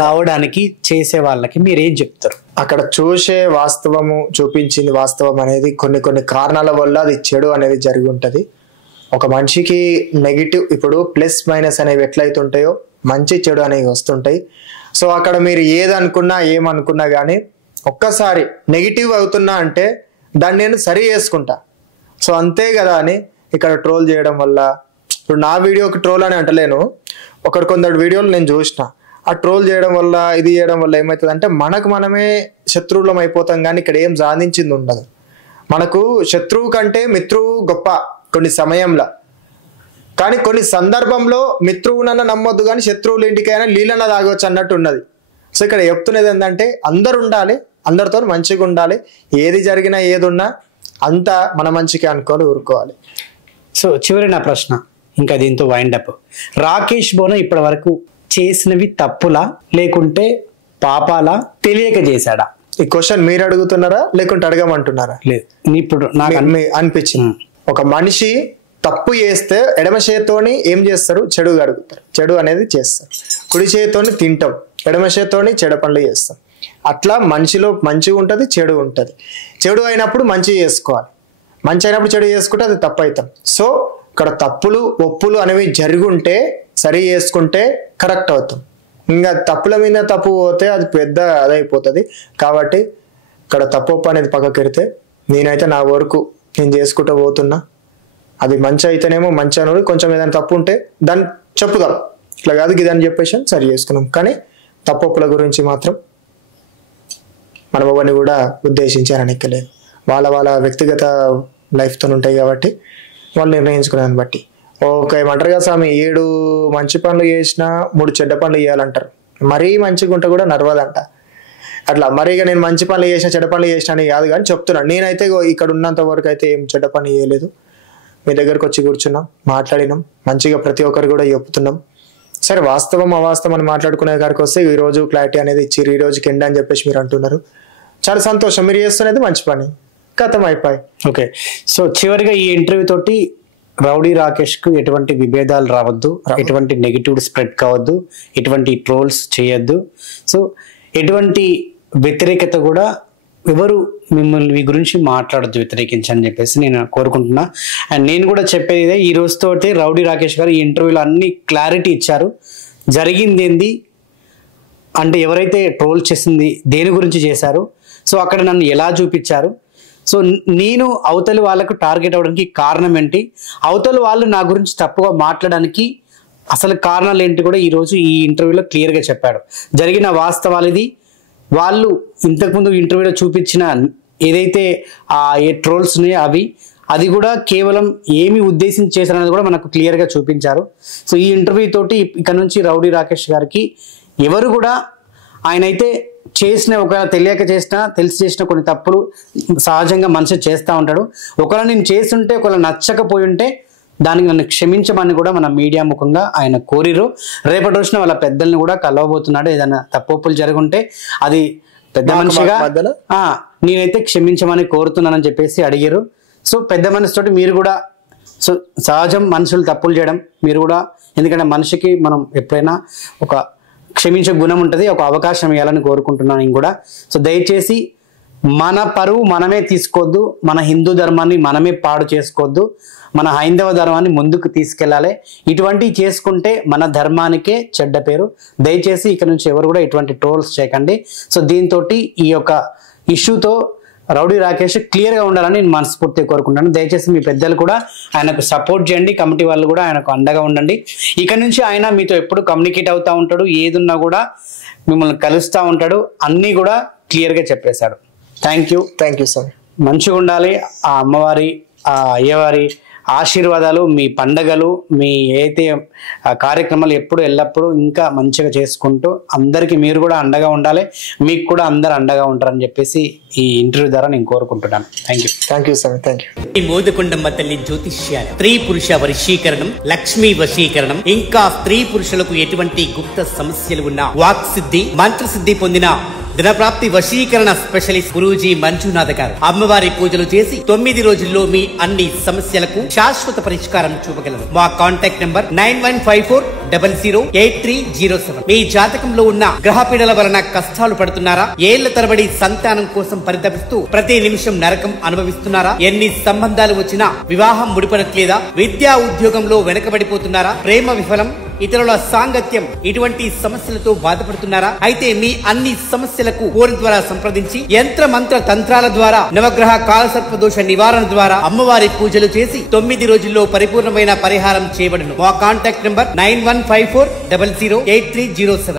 రావడానికి చేసే వాళ్ళకి మీరు ఏం చెప్తారు? అక్కడ చూసే వాస్తవము, చూపించింది వాస్తవం అనేది కొన్ని కారణాల వల్ల అది చెడు అనేది జరిగి ఉంటుంది. ఒక మనిషికి నెగిటివ్, ఇప్పుడు ప్లస్ మైనస్ అనేవి ఎట్లయితే ఉంటాయో మంచి చెడు అనేవి వస్తుంటాయి. సో అక్కడ మీరు ఏదనుకున్నా ఏమనుకున్నా కానీ ఒక్కసారి నెగిటివ్ అవుతున్నా అంటే దాన్ని నేను సరి చేసుకుంటా. సో అంతే కదా అని ఇక్కడ ట్రోల్ చేయడం వల్ల, ఇప్పుడు నా వీడియోకి ట్రోల్ అని అంటలేను, కొందరు వీడియోలు నేను చూసిన, ఆ ట్రోల్ చేయడం వల్ల ఇది చేయడం వల్ల ఏమవుతుంది అంటే మనకు మనమే శత్రువులం అయిపోతాం, కానీ ఇక్కడ ఏం సాధించింది ఉండదు. మనకు శత్రువు కంటే మిత్రువు గొప్ప కొన్ని సమయంలో, కానీ కొన్ని సందర్భంలో మిత్రువునన్నా నమ్మొద్దు కానీ శత్రువుల ఇంటికైనా నీళ్ళన్నా తాగొచ్చు అన్నట్టు ఉన్నది. సో ఇక్కడ చెప్తున్నది ఏంటంటే అందరు ఉండాలి, అందరితో మంచిగా ఉండాలి, ఏది జరిగినా ఏది ఉన్నా అంతా మన మంచికి అనుకోవాలి, ఊరుకోవాలి. సో చివరి నా ప్రశ్న, ఇంకా దీంతో వైండప్. రాకేష్ బోన ఇప్పటి వరకు చేసినవి తప్పులా లేకుంటే పాపాలా, తెలియక చేశాడా? ఈ క్వశ్చన్ మీరు అడుగుతున్నారా లేకుంటే అడగమంటున్నారా? లేదు, ఇప్పుడు నాకు అనిపించింది, ఒక మనిషి తప్పు చేస్తే ఎడమ చేతితోని ఏం చేస్తారు, చెడు అడుగుతారు, చెడు అనేది చేస్తారు. కుడి చేతితోని తింటాం, ఎడమ చేతితోని చెడు పనులు చేస్తాం. అట్లా మనిషిలో మంచి ఉంటుంది, చెడు ఉంటుంది. చెడు అయినప్పుడు మంచి చేసుకోవాలి, మంచి అయినప్పుడు చెడు చేసుకుంటే అది తప్పు అవుతాం. సో ఇక్కడ తప్పులు ఒప్పులు అనేవి జరుగుంటే సరి చేసుకుంటే కరెక్ట్ అవుతాం. ఇంకా తప్పుల మీద తప్పు పోతే అది పెద్ద అదైపోతుంది. కాబట్టి ఇక్కడ తప్పు ఒప్పు అనేది పక్కకి పెడితే నేనైతే నా వరకు నేను చేసుకుంటూ పోతున్నా. అది మంచి అయితేనేమో మంచి అనేది, కొంచెం ఏదైనా తప్పు ఉంటే దాన్ని చెప్పుదాం, ఇట్లా కాదు ఇదని చెప్పేసి సరి చేసుకున్నాం. కానీ తప్పుల గురించి మాత్రం మనం ఎవరిని కూడా ఉద్దేశించారని ఎక్కలేదు. వాళ్ళ వ్యక్తిగత లైఫ్తో ఉంటాయి కాబట్టి వాళ్ళు నిర్ణయించుకునేదాన్ని బట్టి. ఏమంటారు కదా స్వామి, 7 మంచి పనులు చేసినా 3 చెడ్డ పనులు చేయాలంటారు. మరీ మంచిగా ఉంటే కూడా నడవదంట. అట్లా మరీగా నేను మంచి పనులు చేసిన చెడ్డ పనులు చేసిన అని కాదు, కానీ చెప్తున్నాను. నేనైతే ఇక్కడ ఉన్నంత వరకు అయితే ఏం చెడ్డ పని చేయలేదు. మీ దగ్గరకు వచ్చి కూర్చున్నాం, మాట్లాడినాం, మంచిగా ప్రతి ఒక్కరు కూడా చెప్తున్నాం. సరే వాస్తవం అవాస్తవం అని మాట్లాడుకునే గారికి వస్తే ఈ రోజు క్లారిటీ అనేది ఇచ్చిర్రు, ఈ రోజుకి ఎండ్ అని చెప్పేసి మీరు అంటున్నారు. చాలా సంతోషం, మీరు చేస్తున్నది మంచి పని, కథం అయిపోయి. ఓకే, సో చివరిగా ఈ ఇంటర్వ్యూ తోటి రౌడీ రాకేష్ కు ఎటువంటి విభేదాలు రావద్దు, ఎటువంటి నెగిటివ్ స్ప్రెడ్ కావద్దు, ఎటువంటి ట్రోల్స్ చేయొద్దు, సో ఎటువంటి వ్యతిరేకత కూడా ఎవరు మిమ్మల్ని మీ గురించి మాట్లాడద్దు, వ్యతిరేకించని చెప్పేసి నేను కోరుకుంటున్నా. అండ్ నేను కూడా చెప్పేది ఈ రోజుతోటి రౌడీ రాకేష్ గారు ఈ ఇంటర్వ్యూలో అన్ని క్లారిటీ ఇచ్చారు. జరిగింది ఏంది అంటే, ఎవరైతే ట్రోల్ చేసింది దేని గురించి చేశారు, సో అక్కడ నన్ను ఎలా చూపించారు, సో నేను అవతలి వాళ్ళకు టార్గెట్ అవ్వడానికి కారణం ఏంటి, అవతలి వాళ్ళు నా గురించి తప్పుగా మాట్లాడడానికి అసలు కారణాలు ఏంటి కూడా ఈరోజు ఈ ఇంటర్వ్యూలో క్లియర్గా చెప్పాడు. జరిగిన వాస్తవాలు ఇది. వాళ్ళు ఇంతకుముందు ఇంటర్వ్యూలో చూపించిన ఏదైతే ఏ ట్రోల్స్ ఉన్నాయో అది కూడా కేవలం ఏమి ఉద్దేశించి చేశారనేది కూడా మనకు క్లియర్గా చూపించారు. సో ఈ ఇంటర్వ్యూ తోటి ఇక్కడ నుంచి రౌడీ రాకేష్ గారికి ఎవరు కూడా ఆయన అయితే చేసిన, ఒకవేళ తెలియక చేసినా తెలిసి చేసిన కొన్ని తప్పులు సహజంగా మనిషి చేస్తూ ఉంటాడు. ఒకవేళ నేను చేస్తుంటే ఒకవేళ నచ్చకపోయి ఉంటే దానికి నన్ను క్షమించమని కూడా మన మీడియా ముఖంగా ఆయన కోరిరు. రేపటి రోజున వాళ్ళ పెద్దల్ని కూడా కలవబోతున్నాడు. ఏదైనా తప్పులు జరుగుంటే అది పెద్ద మనిషిగా నేనైతే క్షమించమని కోరుతున్నానని చెప్పేసి అడిగారు. సో పెద్ద మనిషితోటి మీరు కూడా, సో సహజం మనుషులు తప్పులు చేయడం, మీరు కూడా, ఎందుకంటే మనిషికి మనం ఎప్పుడైనా ఒక క్షమించే గుణం ఉంటుంది, ఒక అవకాశం ఇవ్వాలని కోరుకుంటున్నాను నేను కూడా. సో దయచేసి మన పరువు మనమే తీసుకోవద్దు, మన హిందూ ధర్మాన్ని మనమే పాడు చేసుకోవద్దు, మన హైందవ ధర్మాన్ని ముందుకు తీసుకెళ్లాలి. ఇటువంటివి చేసుకుంటే మన ధర్మానికే చెడ్డ పేరు. దయచేసి ఇక్కడ నుంచి ఎవరు కూడా ఇటువంటి ట్రోల్స్ చేయకండి. సో దీంతో ఈ యొక్క ఇష్యూతో రౌడీ రాకేష్ క్లియర్గా ఉండాలని నేను మనస్ఫూర్తిగా కోరుకుంటాను. దయచేసి మీ పెద్దలు కూడా ఆయనకు సపోర్ట్ చేయండి, కమిటీ వాళ్ళు కూడా ఆయనకు అండగా ఉండండి. ఇక నుంచి ఆయన మీతో ఎప్పుడు కమ్యూనికేట్ అవుతూ ఉంటాడు, ఏదున్నా కూడా మిమ్మల్ని కలుస్తూ ఉంటాడు, అన్నీ కూడా క్లియర్గా చెప్పేశాడు. Thank you sir. మంచిగా ఉండాలి. ఆ అమ్మవారి ఆ అయ్యవారి ఆశీర్వాదాలు, మీ పండగలు, మీ ఏదైతే కార్యక్రమాలు ఎప్పుడు ఎల్లప్పుడూ ఇంకా మంచిగా చేసుకుంటూ అందరికీ మీరు కూడా అండగా ఉండాలి, మీకు కూడా అందరు అండగా ఉంటారని చెప్పేసి ఈ ఇంటర్వ్యూ ద్వారా నేను కోరుకుంటున్నాను. Thank you sir. మోదకొండమ్మ తల్లి జ్యోతిష్యాలు, స్త్రీ పురుష వశీకరణం, లక్ష్మీ వశీకరణం, ఇంకా స్త్రీ పురుషులకు ఎటువంటి గుప్త సమస్యలు ఉన్నా వాక్ సిద్ధి, మంత్రసిద్ధి పొందిన ధనప్రాప్తి వశీకరణ స్పెషలిస్ట్ గురూజీ మంజునాథ్ గారు అమ్మవారి పూజలు చేసి 9 రోజుల్లో మీ అన్ని సమస్యలకు శాశ్వత పరిష్కారం చూపగలరు. మా కాంటాక్ట్ నంబర్ 9154008307. మీ జాతకంలో ఉన్న గ్రహపీడల వలన కష్టాలు పడుతున్నారా? ఏళ్ల తరబడి సంతానం కోసం పరితపిస్తూ ప్రతి నిమిషం నరకం అనుభవిస్తున్నారా? ఎన్ని సంబంధాలు వచ్చినా వివాహం ముడిపడట్లేదా? విద్యా ఉద్యోగంలో వెనకబడిపోతున్నారా? ప్రేమ విఫలం, ఇతరుల సాంగత్యం, ఇటువంటి సమస్యలతో బాధపడుతున్నారా? అయితే మీ అన్ని సమస్యలకు కోరి ద్వారా సంప్రదించి యంత్ర మంత్ర తంత్రాల ద్వారా, నవగ్రహ కాలసర్ప దోష నివారణ ద్వారా అమ్మవారి పూజలు చేసి 9 రోజుల్లో పరిపూర్ణమైన పరిహారం చేయబడును. మా కాంటాక్ట్ నంబర్ 9154008307.